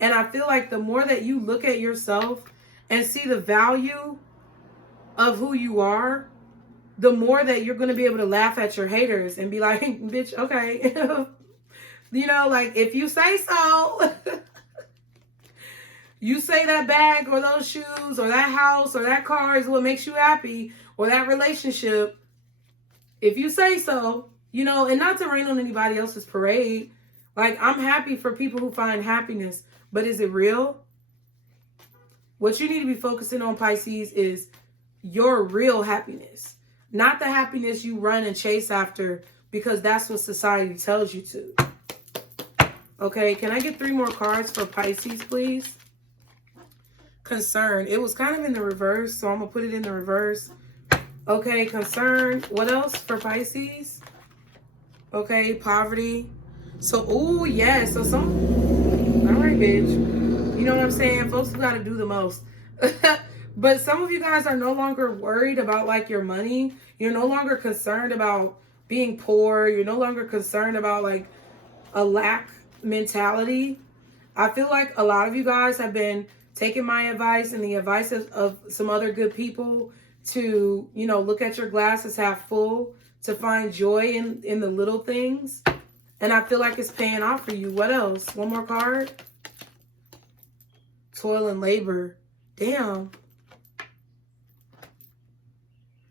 And I feel like the more that you look at yourself and see the value of who you are, the more that you're going to be able to laugh at your haters and be like, bitch, okay. You know, like if you say so, you say that bag or those shoes or that house or that car is what makes you happy, or that relationship. If you say so, you know, and not to rain on anybody else's parade. Like, I'm happy for people who find happiness, but is it real? What you need to be focusing on, Pisces, is your real happiness, not the happiness you run and chase after because that's what society tells you to. Okay, can I get 3 more cards for Pisces, please? Concern. It was kind of in the reverse, so I'm going to put it in the reverse. Okay, concern. What else for Pisces? Okay, poverty. So, oh, yeah. So, all right, bitch. You know what I'm saying? Folks got to do the most. But some of you guys are no longer worried about, like, your money. You're no longer concerned about being poor. You're no longer concerned about, like, a lack mentality. I feel like a lot of you guys have been taking my advice and the advice of some other good people to, you know, look at your glasses half full, to find joy in the little things. And I feel like it's paying off for you. What else? One more card. Toil and labor. Damn.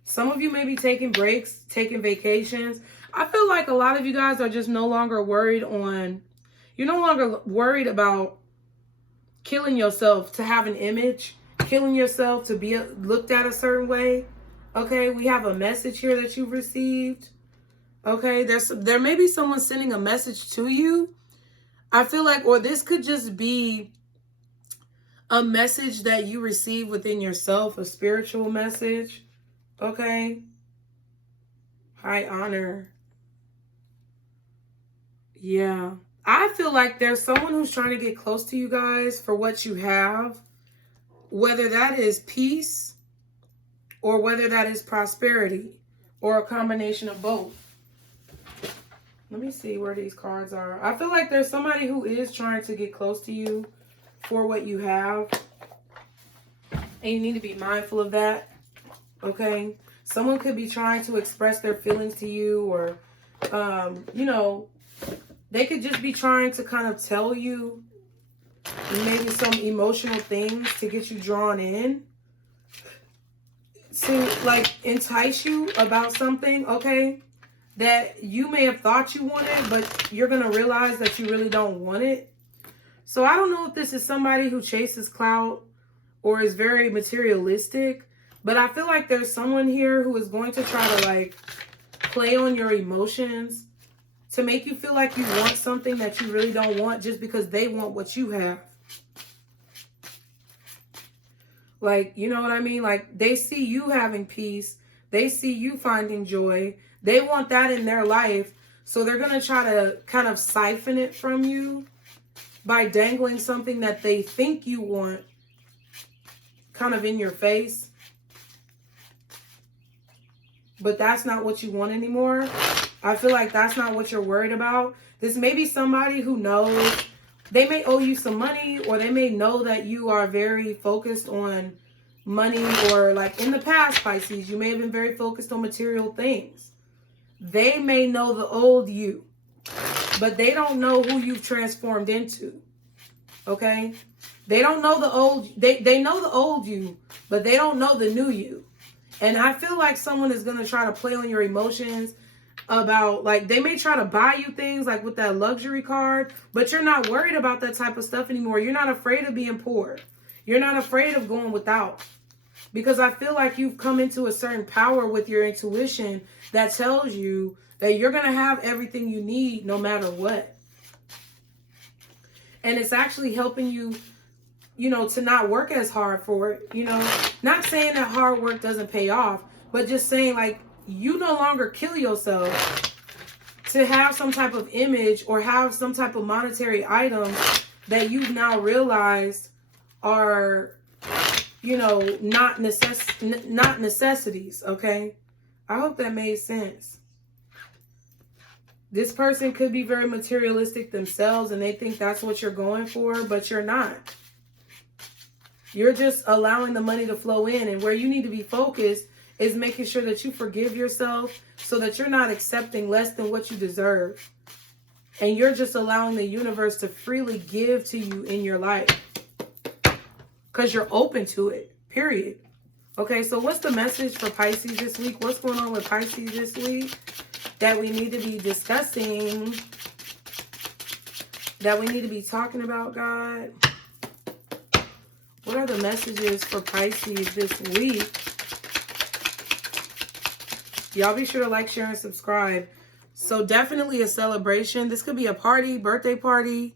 Some of you may be taking breaks, taking vacations. I feel like a lot of you guys are just no longer worried on, you're no longer worried about killing yourself to have an image, killing yourself to be looked at a certain way. Okay, we have a message here that you've received. Okay, there may be someone sending a message to you. I feel like, or this could just be a message that you receive within yourself, a spiritual message. Okay. High honor. Yeah. I feel like there's someone who's trying to get close to you guys for what you have, whether that is peace or whether that is prosperity or a combination of both. Let me see where these cards are. I feel like there's somebody who is trying to get close to you for what you have. And you need to be mindful of that. Okay? Someone could be trying to express their feelings to you, or, you know, they could just be trying to kind of tell you maybe some emotional things to get you drawn in, to like entice you about something, okay, that you may have thought you wanted, but you're going to realize that you really don't want it. So I don't know if this is somebody who chases clout or is very materialistic, but I feel like there's someone here who is going to try to like play on your emotions to make you feel like you want something that you really don't want just because they want what you have. Like, you know what I mean? Like, they see you having peace. They see you finding joy. They want that in their life. So they're going to try to kind of siphon it from you by dangling something that they think you want kind of in your face. But that's not what you want anymore. I feel like that's not what you're worried about. This may be somebody who knows they may owe you some money, or they may know that you are very focused on money, or like in the past, Pisces, you may have been very focused on material things. They may know the old you, but they don't know who you've transformed into. Okay? They don't know the old, they know the old you, but they don't know the new you. And I feel like someone is going to try to play on your emotions. about, like, they may try to buy you things like with that luxury card, but you're not worried about that type of stuff anymore. You're not afraid of being poor. You're not afraid of going without. Because I feel like you've come into a certain power with your intuition that tells you that you're going to have everything you need no matter what. And it's actually helping you, you know, to not work as hard for it. You know, not saying that hard work doesn't pay off, but just saying, like, you no longer kill yourself to have some type of image or have some type of monetary item that you've now realized are, you know, not necessities, okay? I hope that made sense. This person could be very materialistic themselves and they think that's what you're going for, but you're not. You're just allowing the money to flow in, and where you need to be focused is making sure that you forgive yourself so that you're not accepting less than what you deserve. And you're just allowing the universe to freely give to you in your life because you're open to it, period. Okay, so what's the message for Pisces this week? What's going on with Pisces this week that we need to be discussing, that we need to be talking about, God? What are the messages for Pisces this week? Y'all be sure to like, share, and subscribe. So definitely a celebration. This could be a party, birthday party,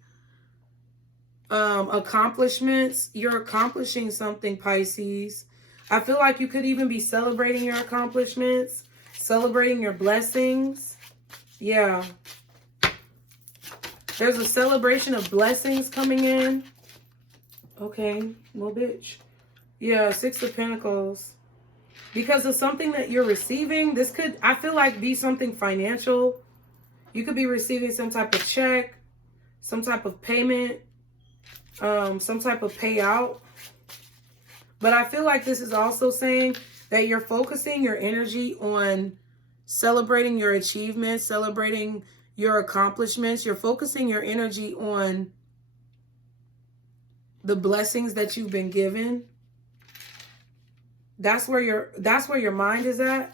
accomplishments. You're accomplishing something, Pisces. I feel like you could even be celebrating your accomplishments, celebrating your blessings. Yeah. There's a celebration of blessings coming in. Okay, well, bitch. Yeah, Six of Pentacles. Because of something that you're receiving, this could, I feel like, be something financial. You could be receiving some type of check, some type of payment, some type of payout. But I feel like this is also saying that you're focusing your energy on celebrating your achievements, celebrating your accomplishments. You're focusing your energy on the blessings that you've been given. That's where your mind is at.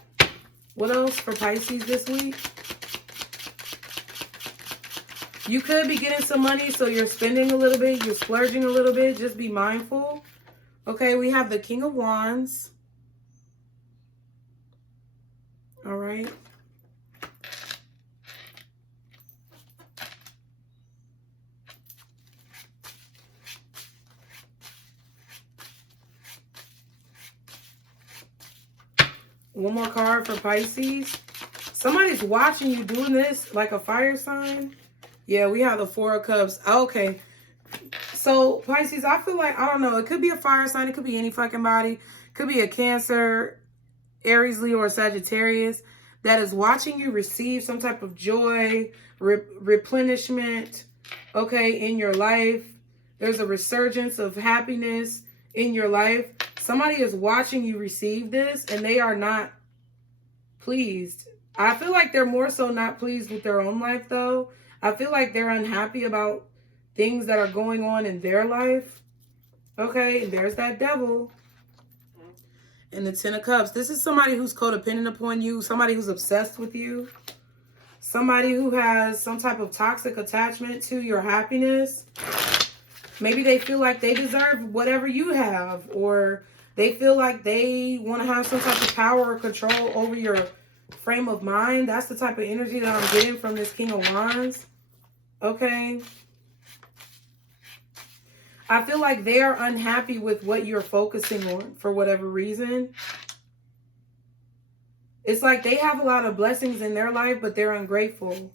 What else for Pisces this week? You could be getting some money, so you're spending a little bit, you're splurging a little bit. Just be mindful. Okay, we have the King of Wands. All right. One more card for Pisces. Somebody's watching you doing this, like a fire sign. Yeah, we have the Four of Cups. Okay. So, Pisces, I feel like, I don't know, it could be a fire sign. It could be any fucking body. It could be a Cancer, Aries, Leo, or Sagittarius that is watching you receive some type of joy, replenishment, okay, in your life. There's a resurgence of happiness in your life. Somebody is watching you receive this and they are not pleased. I feel like they're more so not pleased with their own life, though. I feel like they're unhappy about things that are going on in their life. Okay, and there's that devil. And the Ten of Cups. This is somebody who's codependent upon you. Somebody who's obsessed with you. Somebody who has some type of toxic attachment to your happiness. Maybe they feel like they deserve whatever you have. Or they feel like they want to have some type of power or control over your frame of mind. That's the type of energy that I'm getting from this King of Wands. Okay. I feel like they are unhappy with what you're focusing on for whatever reason. It's like they have a lot of blessings in their life, but they're ungrateful.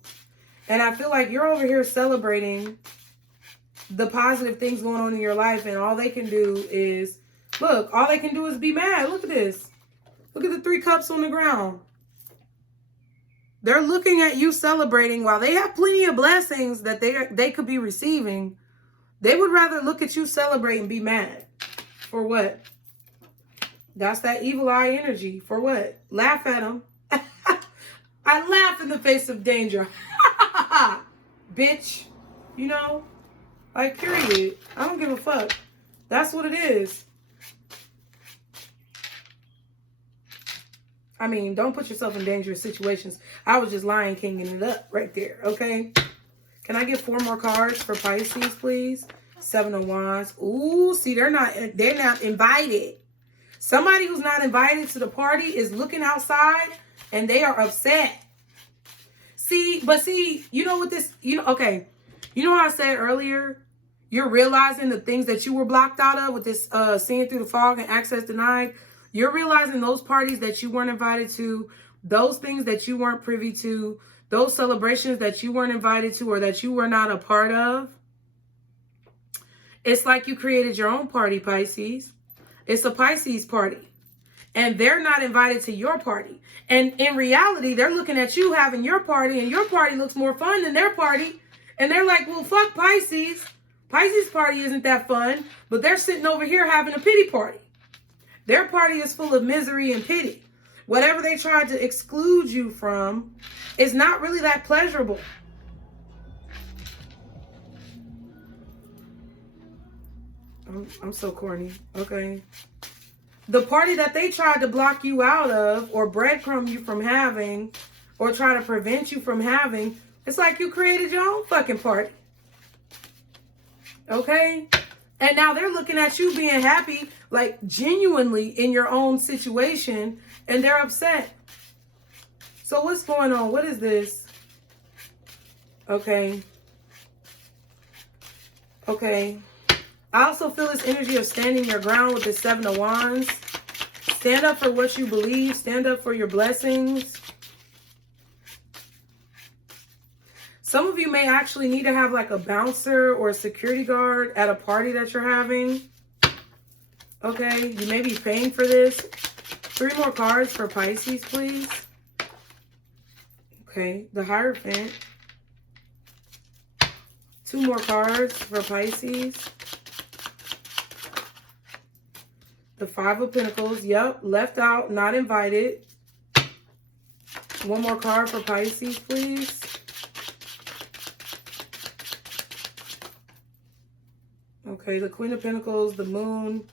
And I feel like you're over here celebrating the positive things going on in your life, and all they can do is, look, all they can do is be mad. Look at this. Look at the Three Cups on the ground. They're looking at you celebrating while they have plenty of blessings that they could be receiving. They would rather look at you celebrate and be mad. For what? That's that evil eye energy. For what? Laugh at them. I laugh in the face of danger. Bitch. You know? Like, period. I don't give a fuck. That's what it is. I mean, don't put yourself in dangerous situations. I was just Lion Kinging it up right there, okay? Can I get 4 more cards for Pisces, please? 7 of Wands. Ooh, see, they're not invited. Somebody who's not invited to the party is looking outside and they are upset. See, you know what this, okay. You know how I said earlier, you're realizing the things that you were blocked out of with this seeing through the fog and access denied. You're realizing those parties that you weren't invited to, those things that you weren't privy to, those celebrations that you weren't invited to or that you were not a part of. It's like you created your own party, Pisces. It's a Pisces party. And they're not invited to your party. And in reality, they're looking at you having your party, and your party looks more fun than their party. And they're like, well, fuck Pisces. Pisces' party isn't that fun, but they're sitting over here having a pity party. Their party is full of misery and pity. Whatever they tried to exclude you from is not really that pleasurable. I'm so corny. Okay. The party that they tried to block you out of or breadcrumb you from having or try to prevent you from having, it's like you created your own fucking party. Okay? And now they're looking at you being happy, like genuinely in your own situation, and they're upset. So what's going on? What is this? Okay. Okay. I also feel this energy of standing your ground with the 7 of Wands. Stand up for what you believe. Stand up for your blessings. Some of you may actually need to have like a bouncer or a security guard at a party that you're having. Okay, you may be paying for this. 3 more cards for Pisces, please. Okay, the Hierophant. 2 more cards for Pisces. The 5 of Pentacles. Yep, left out, not invited. 1 more card for Pisces, please. Okay, the Queen of Pentacles, the Moon,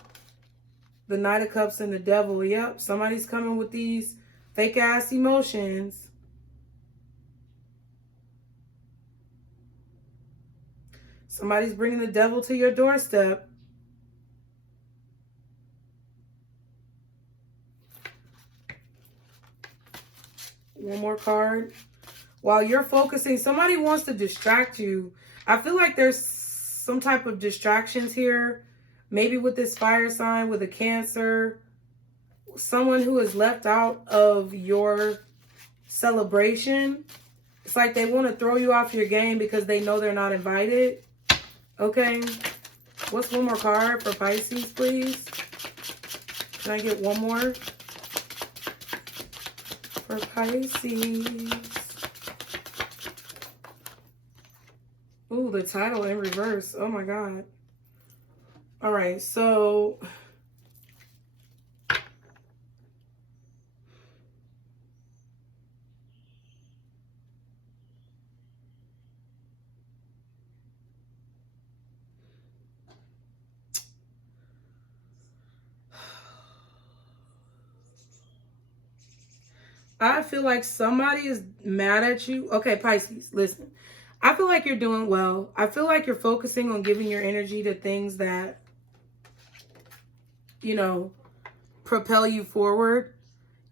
the Knight of Cups, and the Devil. Yep, somebody's coming with these fake-ass emotions. Somebody's bringing the devil to your doorstep. One more card. While you're focusing, somebody wants to distract you. I feel like there's some type of distractions here. Maybe with this fire sign, with a Cancer. Someone who is left out of your celebration. It's like they want to throw you off your game because they know they're not invited. Okay. What's 1 more card for Pisces, please? Can I get 1 more? For Pisces. Ooh, the title in reverse. Oh my God. All right, so I feel like somebody is mad at you. Okay, Pisces, listen. I feel like you're doing well. I feel like you're focusing on giving your energy to things that, you know, propel you forward.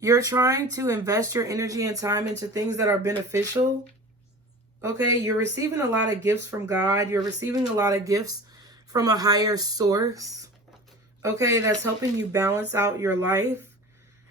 You're trying to invest your energy and time into things that are beneficial. Okay, you're receiving a lot of gifts from God. You're receiving a lot of gifts from a higher source. Okay, that's helping you balance out your life.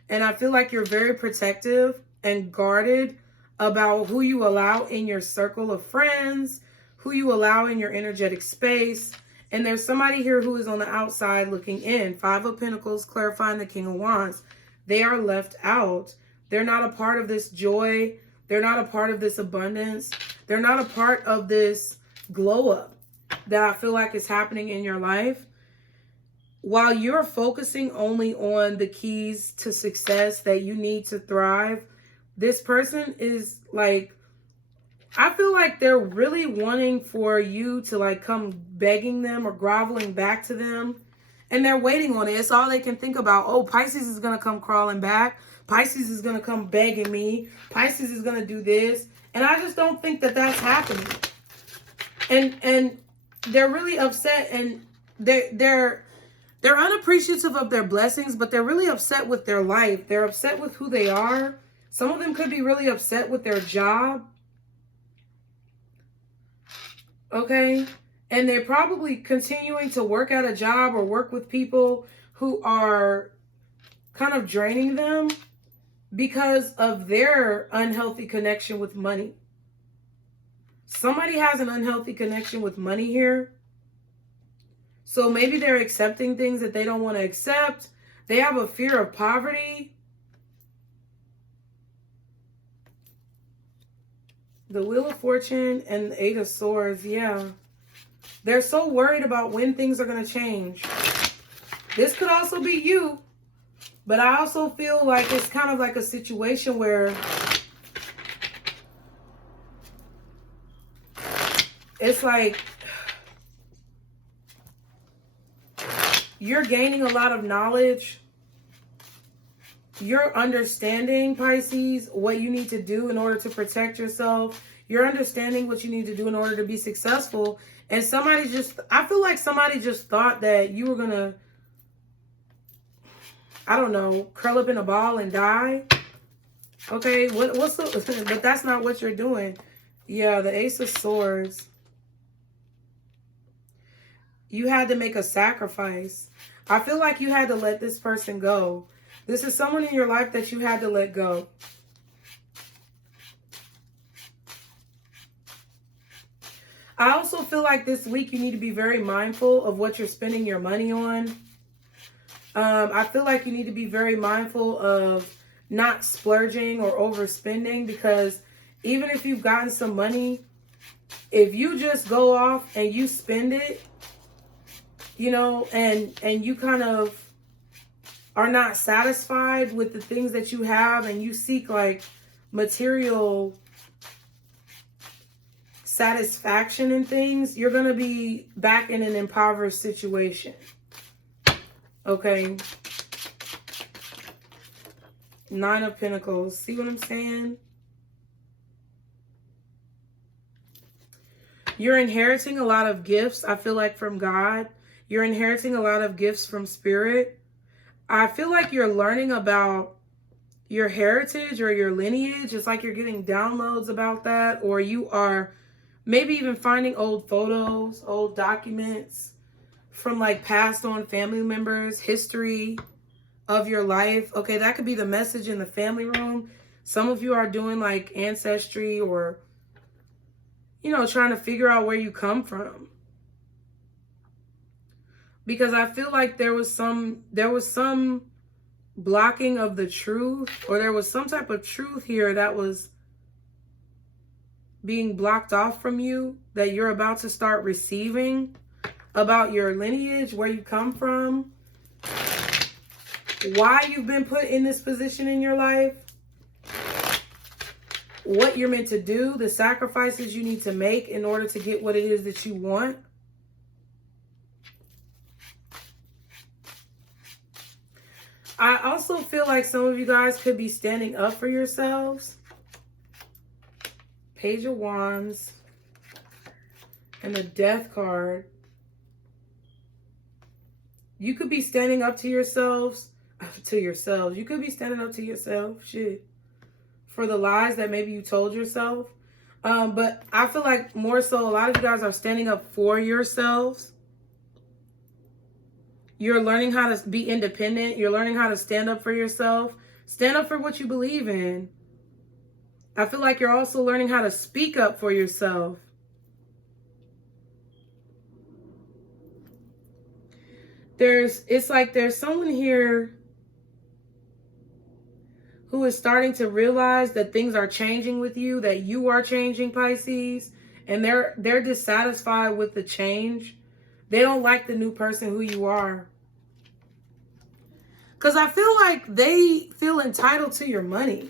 And I feel like you're very protective and guarded about who you allow in your circle of friends, who you allow in your energetic space. And there's somebody here who is on the outside looking in. 5 of Pentacles, clarifying the King of Wands. They are left out. They're not a part of this joy. They're not a part of this abundance. They're not a part of this glow up that I feel like is happening in your life. While you're focusing only on the keys to success that you need to thrive, this person is like, I feel like they're really wanting for you to like come begging them or groveling back to them And they're waiting on it. It's all they can think about. Oh, Pisces is going to come crawling back. Pisces is going to come begging me. Pisces is going to do this. And I just don't think that that's happening. And they're really upset, and they're unappreciative of their blessings, but they're really upset with their life. They're upset with who they are. Some of them could be really upset with their job. Okay? And they're probably continuing to work at a job or work with people who are kind of draining them because of their unhealthy connection with money. Somebody has an unhealthy connection with money here. So maybe they're accepting things that they don't want to accept. They have a fear of poverty. The Wheel of Fortune and the Eight of Swords, yeah. They're so worried about when things are going to change. This could also be you. But I also feel like it's kind of like a situation where it's like you're gaining a lot of knowledge. You're understanding, Pisces, what you need to do in order to protect yourself. You're understanding what you need to do in order to be successful. And I feel like somebody just thought that you were going to, I don't know, curl up in a ball and die. Okay, but that's not what you're doing. Yeah, the Ace of Swords. You had to make a sacrifice. I feel like you had to let this person go. This is someone in your life that you had to let go. I also feel like this week you need to be very mindful of what you're spending your money on. I feel like you need to be very mindful of not splurging or overspending, because even if you've gotten some money, if you just go off and you spend it, you know, and you kind of are not satisfied with the things that you have, and you seek like material satisfaction in things, you're going to be back in an impoverished situation. Okay. Nine of Pentacles. See what I'm saying? You're inheriting a lot of gifts, I feel like, from God. You're inheriting a lot of gifts from Spirit. I feel like you're learning about your heritage or your lineage. It's like you're getting downloads about that, or you are maybe even finding old photos, old documents from like passed on family members, history of your life. Okay, that could be the message in the family room. Some of you are doing like ancestry, or, you know, trying to figure out where you come from. Because I feel like there was some blocking of the truth, or there was some type of truth here that was being blocked off from you, that you're about to start receiving about your lineage, where you come from, why you've been put in this position in your life, what you're meant to do, the sacrifices you need to make in order to get what it is that you want. I also feel like some of you guys could be standing up for yourselves. Page of Wands and the Death card. You could be standing up to yourselves. You could be standing up to yourself, shit, for the lies that maybe you told yourself. But I feel like more so a lot of you guys are standing up for yourselves. You're learning how to be independent. You're learning how to stand up for yourself. Stand up for what you believe in. I feel like you're also learning how to speak up for yourself. It's like there's someone here who is starting to realize that things are changing with you, that you are changing, Pisces, and they're dissatisfied with the change. They don't like the new person who you are. Because I feel like they feel entitled to your money.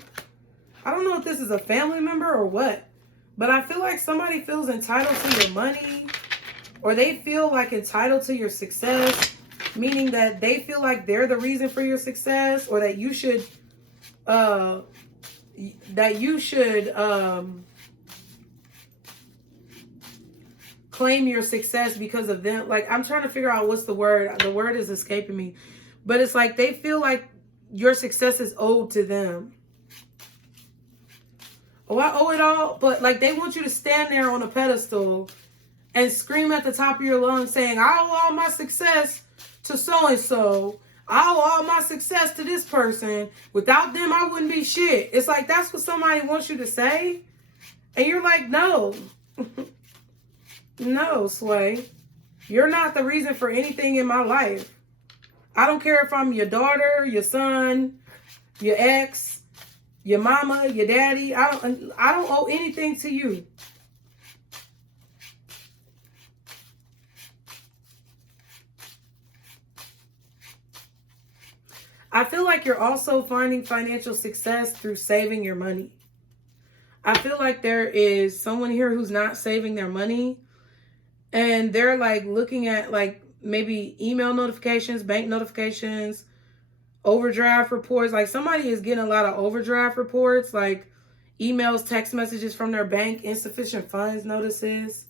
I don't know if this is a family member or what, but I feel like somebody feels entitled to your money, or they feel like entitled to your success. meaning that they feel like they're the reason for your success, or that you should claim your success because of them. Like, I'm trying to figure out what's the word. The word is escaping me. But it's like they feel like your success is owed to them. Oh, I owe it all. But like, they want you to stand there on a pedestal and scream at the top of your lungs saying, I owe all my success to so-and-so. I owe all my success to this person. Without them, I wouldn't be shit. It's like, that's what somebody wants you to say. And you're like, no. No, Sway. You're not the reason for anything in my life. I don't care if I'm your daughter, your son, your ex, your mama, your daddy. I don't owe anything to you. I feel like you're also finding financial success through saving your money. I feel like there is someone here who's not saving their money, and they're like looking at like maybe email notifications, bank notifications, overdraft reports. Like, somebody is getting a lot of overdraft reports, like emails, text messages from their bank, insufficient funds notices.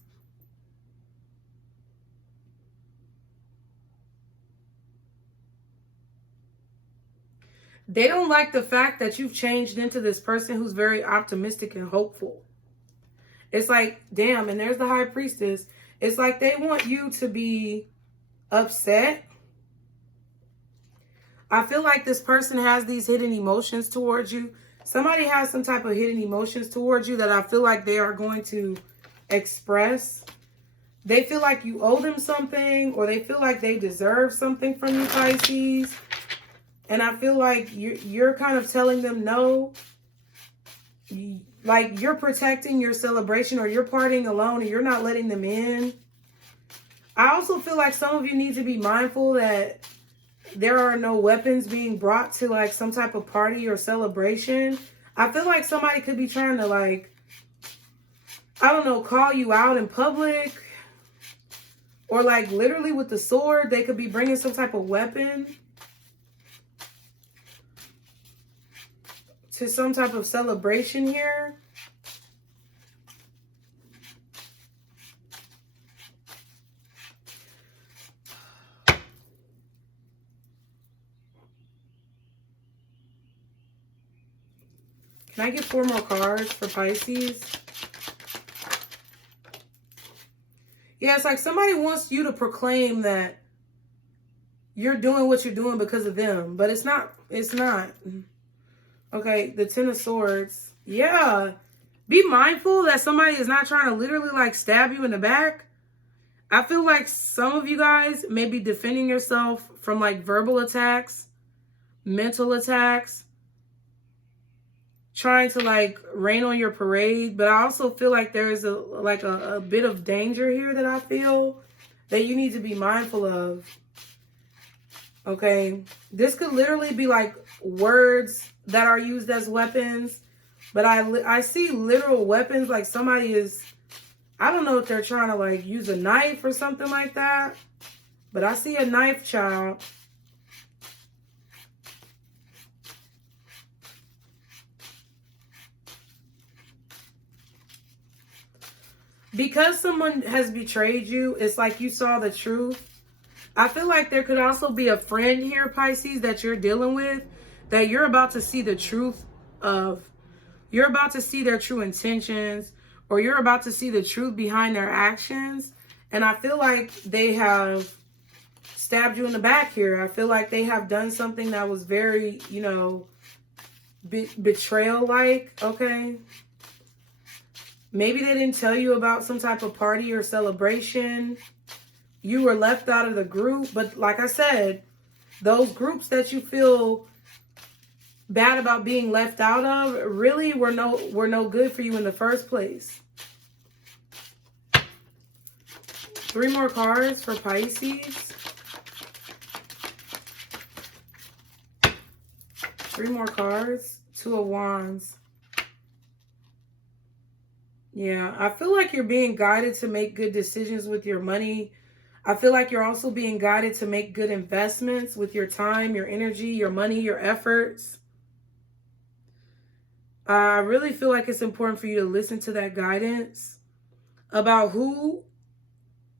They don't like the fact that you've changed into this person who's very optimistic and hopeful. It's like, damn, and there's the High Priestess. It's like they want you to be upset. I feel like this person has these hidden emotions towards you. Somebody has some type of hidden emotions towards you that I feel like they are going to express. They feel like you owe them something, or they feel like they deserve something from you, Pisces. And I feel like you're kind of telling them no. Like, you're protecting your celebration, or you're partying alone and you're not letting them in. I also feel like some of you need to be mindful that there are no weapons being brought to like some type of party or celebration. I feel like somebody could be trying to, like, I don't know, call you out in public, or like literally with the sword. They could be bringing some type of weapon to some type of celebration here. Can I get 4 more cards for Pisces? Yeah, it's like somebody wants you to proclaim that you're doing what you're doing because of them, but it's not. It's not. Okay, the 10 of Swords. Yeah. Be mindful that somebody is not trying to literally like stab you in the back. I feel like some of you guys may be defending yourself from like verbal attacks, mental attacks, trying to like rain on your parade. But I also feel like there is a bit of danger here that I feel that you need to be mindful of. Okay, this could literally be like words that are used as weapons, but I see literal weapons. Like, somebody is, I don't know if they're trying to like use a knife or something like that, but I see a knife, child. Because someone has betrayed you, it's like you saw the truth. I feel like there could also be a friend here, Pisces, that you're dealing with, that you're about to see the truth of. You're about to see their true intentions, or you're about to see the truth behind their actions. And I feel like they have stabbed you in the back here. I feel like they have done something that was very, you know, betrayal-like, okay? Maybe they didn't tell you about some type of party or celebration. You were left out of the group. But like I said, those groups that you feel bad about being left out of really were no good for you in the first place. 3 more cards for Pisces. 3 more cards. 2 of Wands. Yeah, I feel like you're being guided to make good decisions with your money. I feel like you're also being guided to make good investments with your time, your energy, your money, your efforts. I really feel like it's important for you to listen to that guidance about who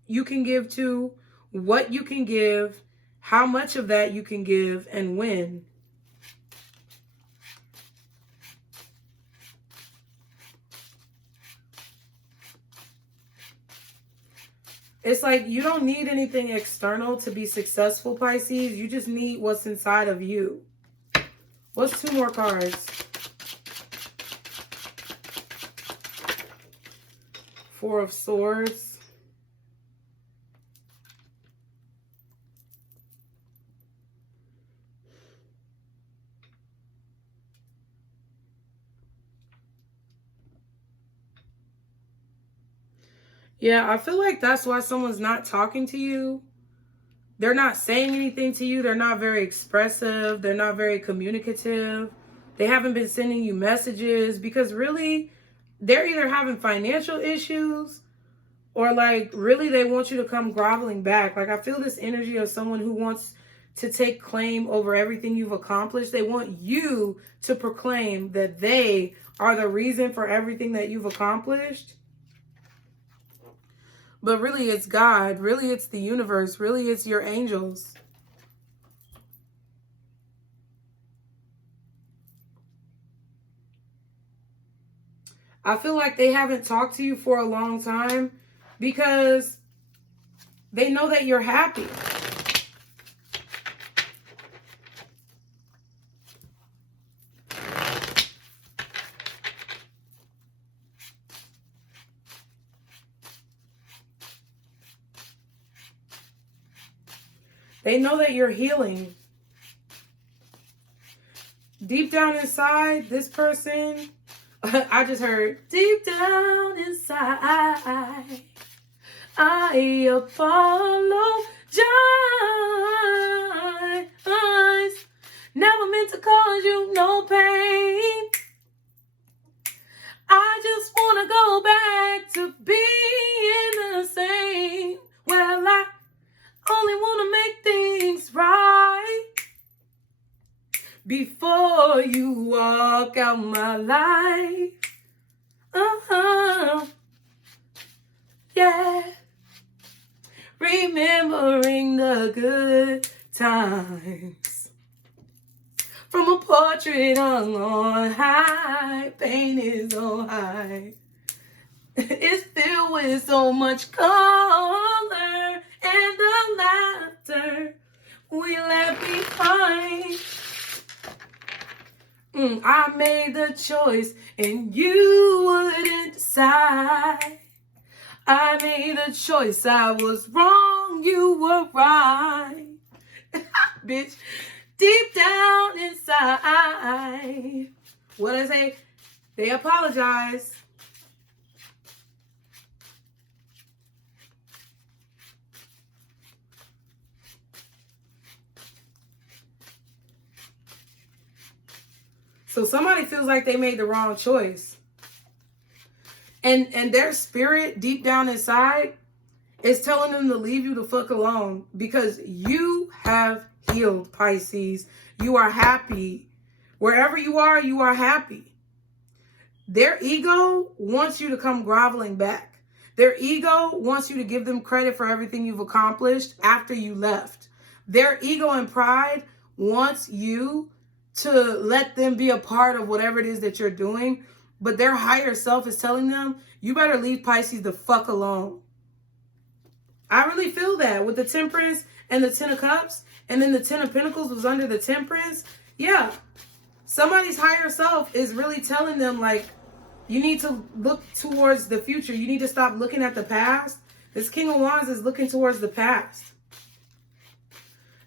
you can give to, what you can give, how much of that you can give, and when. It's like you don't need anything external to be successful, Pisces. You just need what's inside of you. What's 2 more cards? 4 of Swords. Yeah, I feel like that's why someone's not talking to you. They're not saying anything to you. They're not very expressive. They're not very communicative. They haven't been sending you messages because really they're either having financial issues or like really they want you to come groveling back. Like I feel this energy of someone who wants to take claim over everything you've accomplished. They want you to proclaim that they are the reason for everything that you've accomplished. But really it's God. Really it's the universe. Really it's your angels. I feel like they haven't talked to you for a long time because they know that you're happy. They know that you're healing. Deep down inside, this person, I just heard, deep down inside, I apologize. Never meant to cause you no pain. I just want to go back to being the same. Well, I only want to make things right before you walk out my life. Yeah. Remembering the good times. From a portrait hung on high, painted on high. It's filled with so much color and the laughter we left behind. I made the choice and you wouldn't decide. I made the choice, I was wrong, you were right. Bitch, deep down inside, what I say? They apologize. So somebody feels like they made the wrong choice. And their spirit deep down inside is telling them to leave you the fuck alone because you have healed, Pisces. You are happy. Wherever you are happy. Their ego wants you to come groveling back. Their ego wants you to give them credit for everything you've accomplished after you left. Their ego and pride wants you to let them be a part of whatever it is that you're doing. But their higher self is telling them, you better leave Pisces the fuck alone. I really feel that with the Temperance and the 10 of Cups. And then the 10 of Pentacles was under the Temperance. Yeah. Somebody's higher self is really telling them, like, you need to look towards the future. You need to stop looking at the past. This King of Wands is looking towards the past.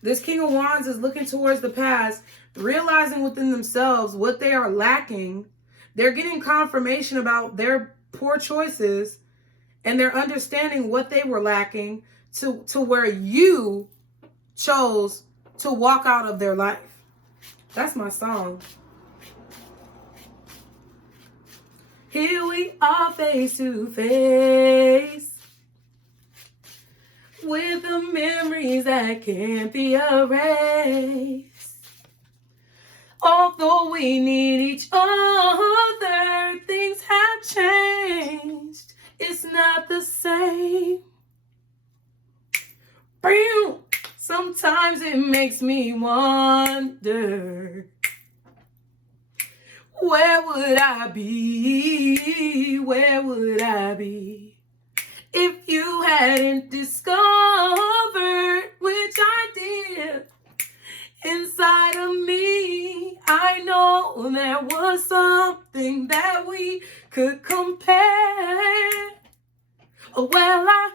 This King of Wands is looking towards the past, realizing within themselves what they are lacking. They're getting confirmation about their poor choices, and they're understanding what they were lacking to where you chose to walk out of their life. That's my song. Here we are face to face. with the memories that can't be erased. Although we need each other, things have changed. It's not the same. Sometimes it makes me wonder, where would I be? Where would I be if you hadn't discovered, which I did, inside of me? I know there was something that we could compare. Well, I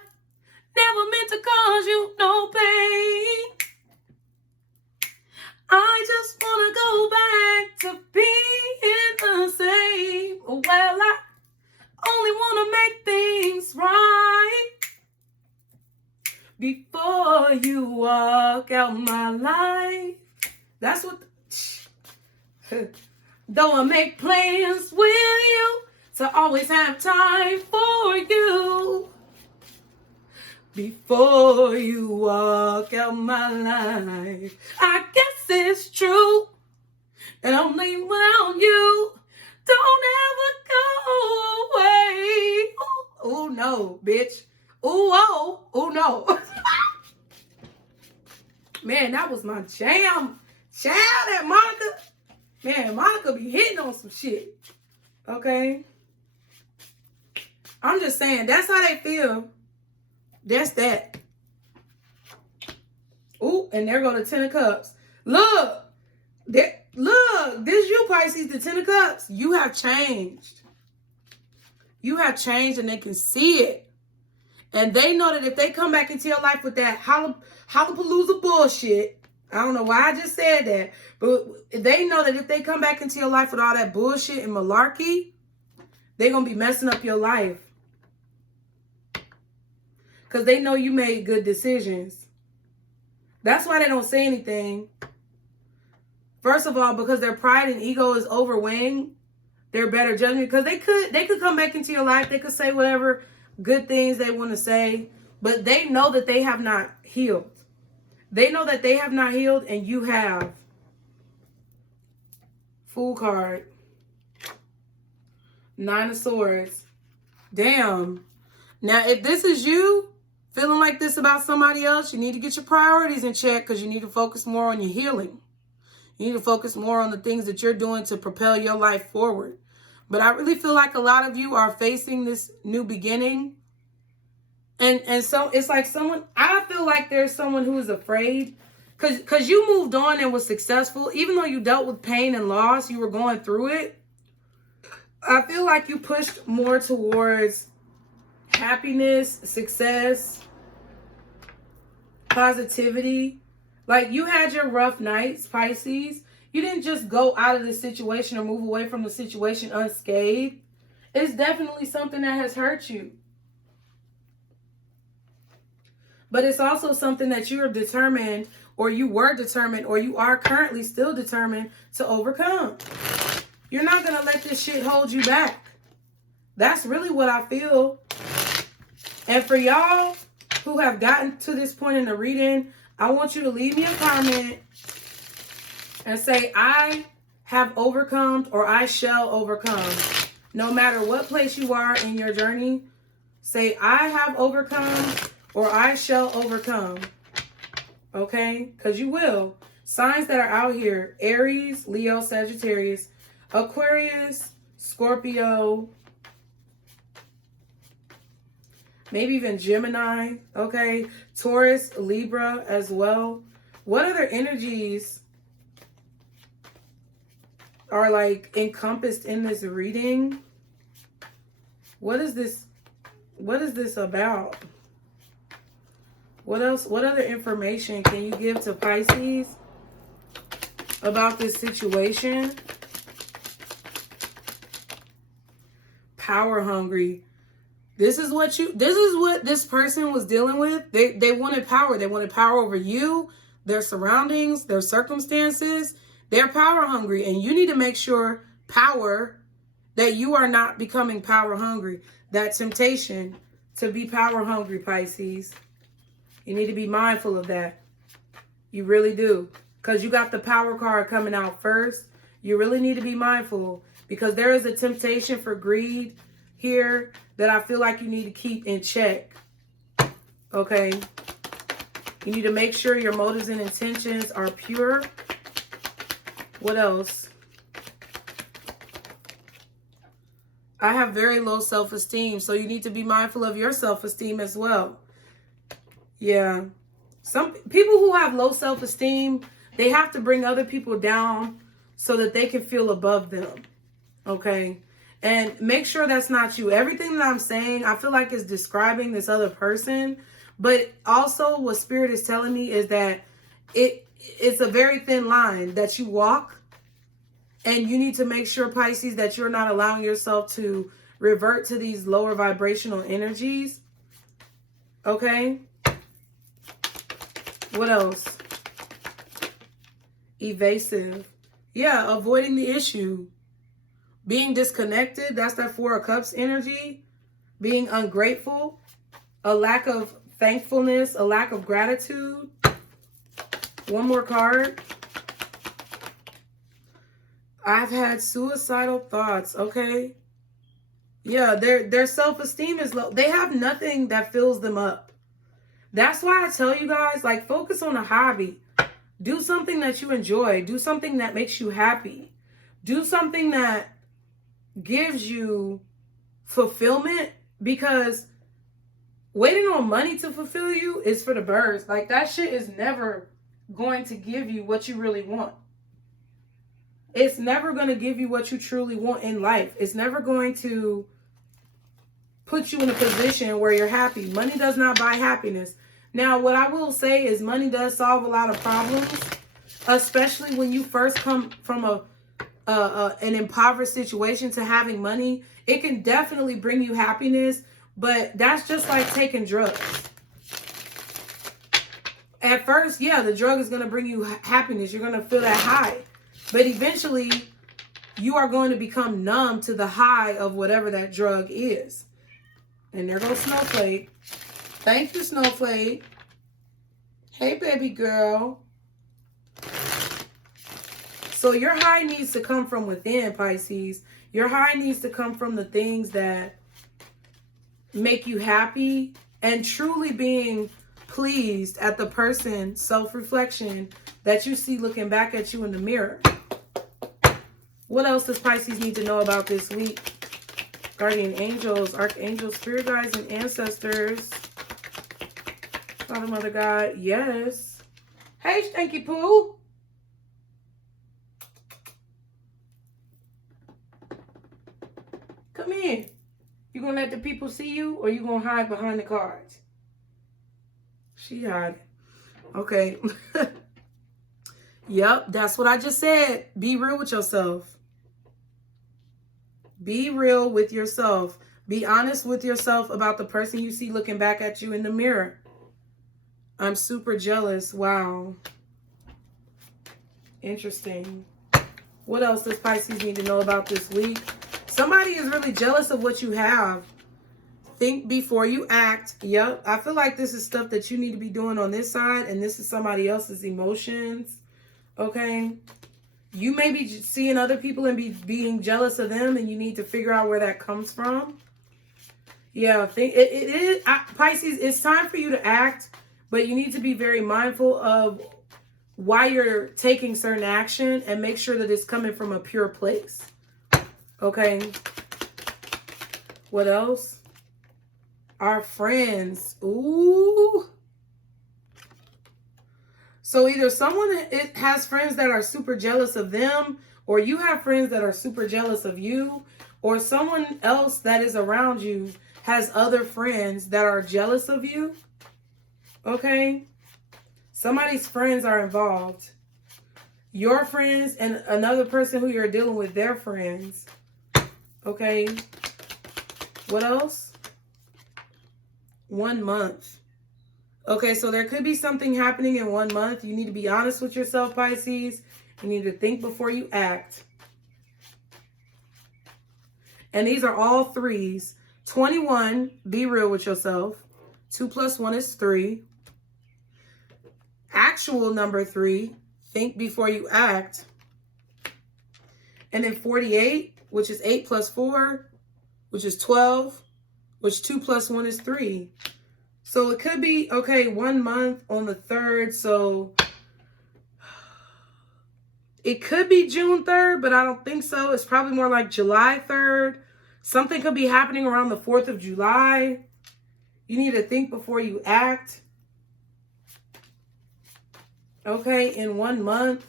never meant to cause you no pain. I just want to go back to being the same. Well, I only want to make things right before you walk out my life. That's what... Though I make plans with you to always have time for you, before you walk out my life, I guess it's true that I'm leaving without you. Don't ever go away. Oh no, bitch. Oh no. Man, that was my jam. Child, that Monica. Man, Monica be hitting on some shit. Okay? I'm just saying, that's how they feel. That's that. Ooh, and there go the 10 of Cups. Look, this you, Pisces, the 10 of Cups. You have changed. You have changed, and they can see it. And they know that if they come back into your life with that Hollapalooza bullshit, I don't know why I just said that, but they know that if they come back into your life with all that bullshit and malarkey, they're going to be messing up your life. Because they know you made good decisions. That's why they don't say anything. First of all, because their pride and ego is overweighing their better judgment. Because they could come back into your life. They could say whatever good things they want to say. But they know that they have not healed. They know that they have not healed, and you have. Fool card. 9 of Swords. Damn. Now, if this is you feeling like this about somebody else, you need to get your priorities in check, because you need to focus more on your healing. You need to focus more on the things that you're doing to propel your life forward. But I really feel like a lot of you are facing this new beginning. And so it's like I feel like there's someone who is afraid, because you moved on and was successful. Even though you dealt with pain and loss, you were going through it. I feel like you pushed more towards happiness, success, positivity. Like, you had your rough nights, Pisces. You didn't just go out of the situation or move away from the situation unscathed. It's definitely something that has hurt you. But it's also something that you're determined, or you were determined, or you are currently still determined to overcome. You're not going to let this shit hold you back. That's really what I feel. And for y'all who have gotten to this point in the reading, I want you to leave me a comment and say, I have overcome, or I shall overcome. No matter what place you are in your journey, say, I have overcome, or I shall overcome. Okay? Because you will. Signs that are out here: Aries, Leo, Sagittarius, Aquarius, Scorpio, maybe even Gemini, okay? Taurus, Libra as well. What other energies are like encompassed in this reading? What is this about? What else? What other information can you give to Pisces about this situation? Power hungry. This is what this person was dealing with. They wanted power. They wanted power over you, their surroundings, their circumstances. They're power hungry, and you need to make sure that you are not becoming power hungry. That temptation to be power hungry, Pisces. You need to be mindful of that. You really do. Because you got the Power card coming out first. You really need to be mindful because there is a temptation for greed here that I feel like you need to keep in check. Okay? You need to make sure your motives and intentions are pure. What else? I have very low self-esteem, so you need to be mindful of your self-esteem as well. Yeah. Some people who have low self-esteem, they have to bring other people down so that they can feel above them. Okay? And make sure that's not you. Everything that I'm saying, I feel like is describing this other person. But also what Spirit is telling me is that it's a very thin line that you walk. And you need to make sure, Pisces, that you're not allowing yourself to revert to these lower vibrational energies. Okay? What else? Evasive. Yeah, avoiding the issue. Being disconnected, that's that Four of Cups energy. Being ungrateful. A lack of thankfulness, a lack of gratitude. One more card. I've had suicidal thoughts, okay? Yeah, their self-esteem is low. They have nothing that fills them up. That's why I tell you guys, like, focus on a hobby. Do something that you enjoy. Do something that makes you happy. Do something that gives you fulfillment, because waiting on money to fulfill you is for the birds. Like, that shit is never going to give you what you really want. It's never going to give you what you truly want in life. It's never going to put you in a position where you're happy. Money does not buy happiness. Now, what I will say is money does solve a lot of problems, especially when you first come from an impoverished situation to having money. It can definitely bring you happiness, but that's just like taking drugs. At first, yeah, the drug is going to bring you happiness. You're going to feel that high. But eventually, you are going to become numb to the high of whatever that drug is. And there goes Snowflake. Thank you, Snowflake. Hey, baby girl. So your high needs to come from within, Pisces. Your high needs to come from the things that make you happy and truly being pleased at the person, self-reflection that you see looking back at you in the mirror. What else does Pisces need to know about this week? Guardian angels, archangels, spirit guides, and ancestors. Father, Mother, God, yes. Hey, Stanky Poo. Come in. You gonna let the people see you, or you gonna hide behind the cards? She hiding. Okay. Yep, that's what I just said. Be real with yourself. Be real with yourself. Be honest with yourself about the person you see looking back at you in the mirror. I'm super jealous. Wow. Interesting. What else does Pisces need to know about this week? Somebody is really jealous of what you have. Think before you act. Yep. I feel like this is stuff that you need to be doing on this side, and this is somebody else's emotions. Okay? You may be seeing other people and being jealous of them, and you need to figure out where that comes from. Yeah, Pisces, it's time for you to act, but you need to be very mindful of why you're taking certain action and make sure that it's coming from a pure place. Okay? What else? Our friends. Ooh. So either someone has friends that are super jealous of them, or you have friends that are super jealous of you, or someone else that is around you has other friends that are jealous of you. Okay? Somebody's friends are involved. Your friends and another person who you're dealing with, their friends. Okay? What else? 1 month. Okay, so there could be something happening in 1 month. You need to be honest with yourself, Pisces. You need to think before you act. And these are all threes. 21, be real with yourself. 2 plus 1 is 3. actual number 3, think before you act. And then 48, which is 8 plus 4, which is 12, which 2 plus 1 is 3. So it could be, okay, 1 month on the 3rd. So it could be June 3rd, but I don't think so. It's probably more like July 3rd. Something could be happening around the 4th of July. You need to think before you act. Okay, in 1 month.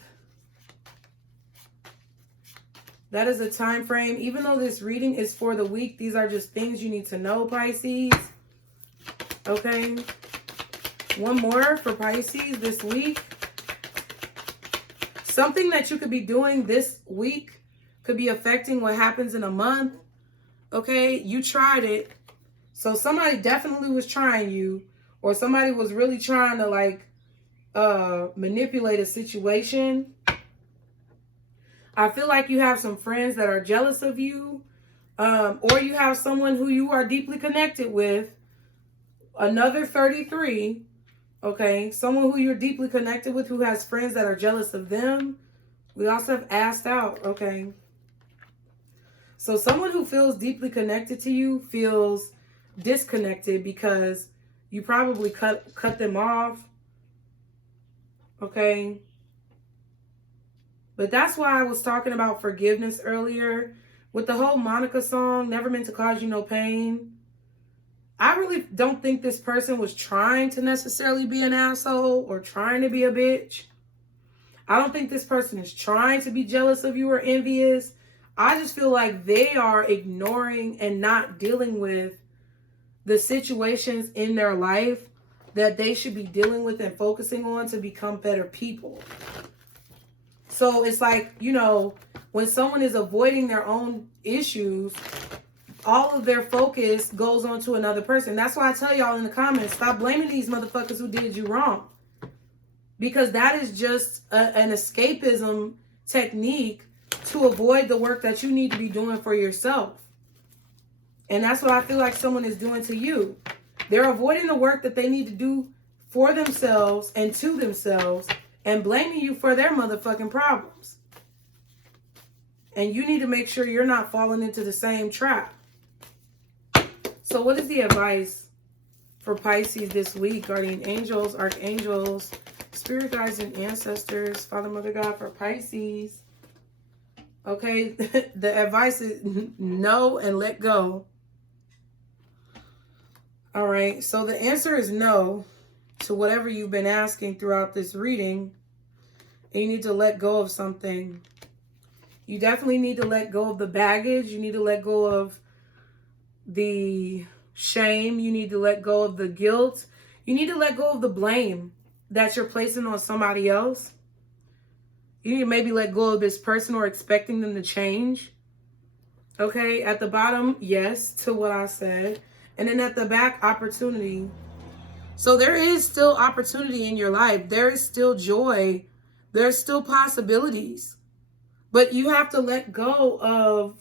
That is a time frame. Even though this reading is for the week, these are just things you need to know, Pisces. Okay. One more for Pisces this week. Something that you could be doing this week could be affecting what happens in a month. Okay, you tried it. So somebody definitely was trying you, or somebody was really trying to like manipulate a situation. I feel like you have some friends that are jealous of you, or you have someone who you are deeply connected with. Another 33, okay? Someone who you're deeply connected with who has friends that are jealous of them. We also have asked out, okay? So someone who feels deeply connected to you feels disconnected because you probably cut them off, okay? But that's why I was talking about forgiveness earlier. With the whole Monica song, Never Meant to Cause You No Pain. I really don't think this person was trying to necessarily be an asshole or trying to be a bitch. I don't think this person is trying to be jealous of you or envious. I just feel like they are ignoring and not dealing with the situations in their life that they should be dealing with and focusing on to become better people. So it's like, you know, when someone is avoiding their own issues, all of their focus goes on to another person. That's why I tell y'all in the comments, stop blaming these motherfuckers who did you wrong. Because that is just an escapism technique to avoid the work that you need to be doing for yourself. And that's what I feel like someone is doing to you. They're avoiding the work that they need to do for themselves and to themselves and blaming you for their motherfucking problems. And you need to make sure you're not falling into the same trap. So what is the advice for Pisces this week? Guardian angels, archangels, spirit guides and ancestors, Father, Mother, God for Pisces. Okay, the advice is no and let go. All right, so the answer is no to whatever you've been asking throughout this reading. And you need to let go of something. You definitely need to let go of the baggage. You need to let go of the shame. You need to let go of the guilt. You need to let go of the blame that you're placing on somebody else. You need to maybe let go of this person or expecting them to change. Okay, at the bottom, yes to what I said. And then at the back, opportunity. So there is still opportunity in your life. There is still joy. There's still possibilities. But you have to let go of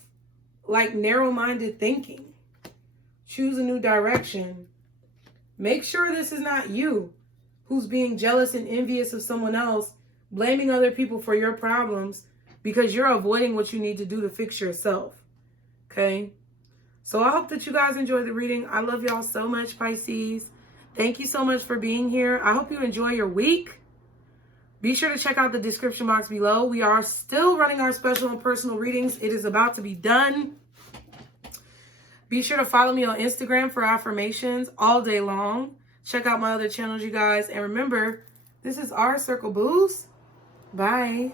like narrow-minded thinking. Choose a new direction. Make sure this is not you who's being jealous and envious of someone else, blaming other people for your problems because you're avoiding what you need to do to fix yourself. Okay? So I hope that you guys enjoyed the reading. I love y'all so much, Pisces. Thank you so much for being here. I hope you enjoy your week. Be sure to check out the description box below. We are still running our special and personal readings. It is about to be done. Be sure to follow me on Instagram for affirmations all day long. Check out my other channels, you guys. And remember, this is our Circle Boost. Bye.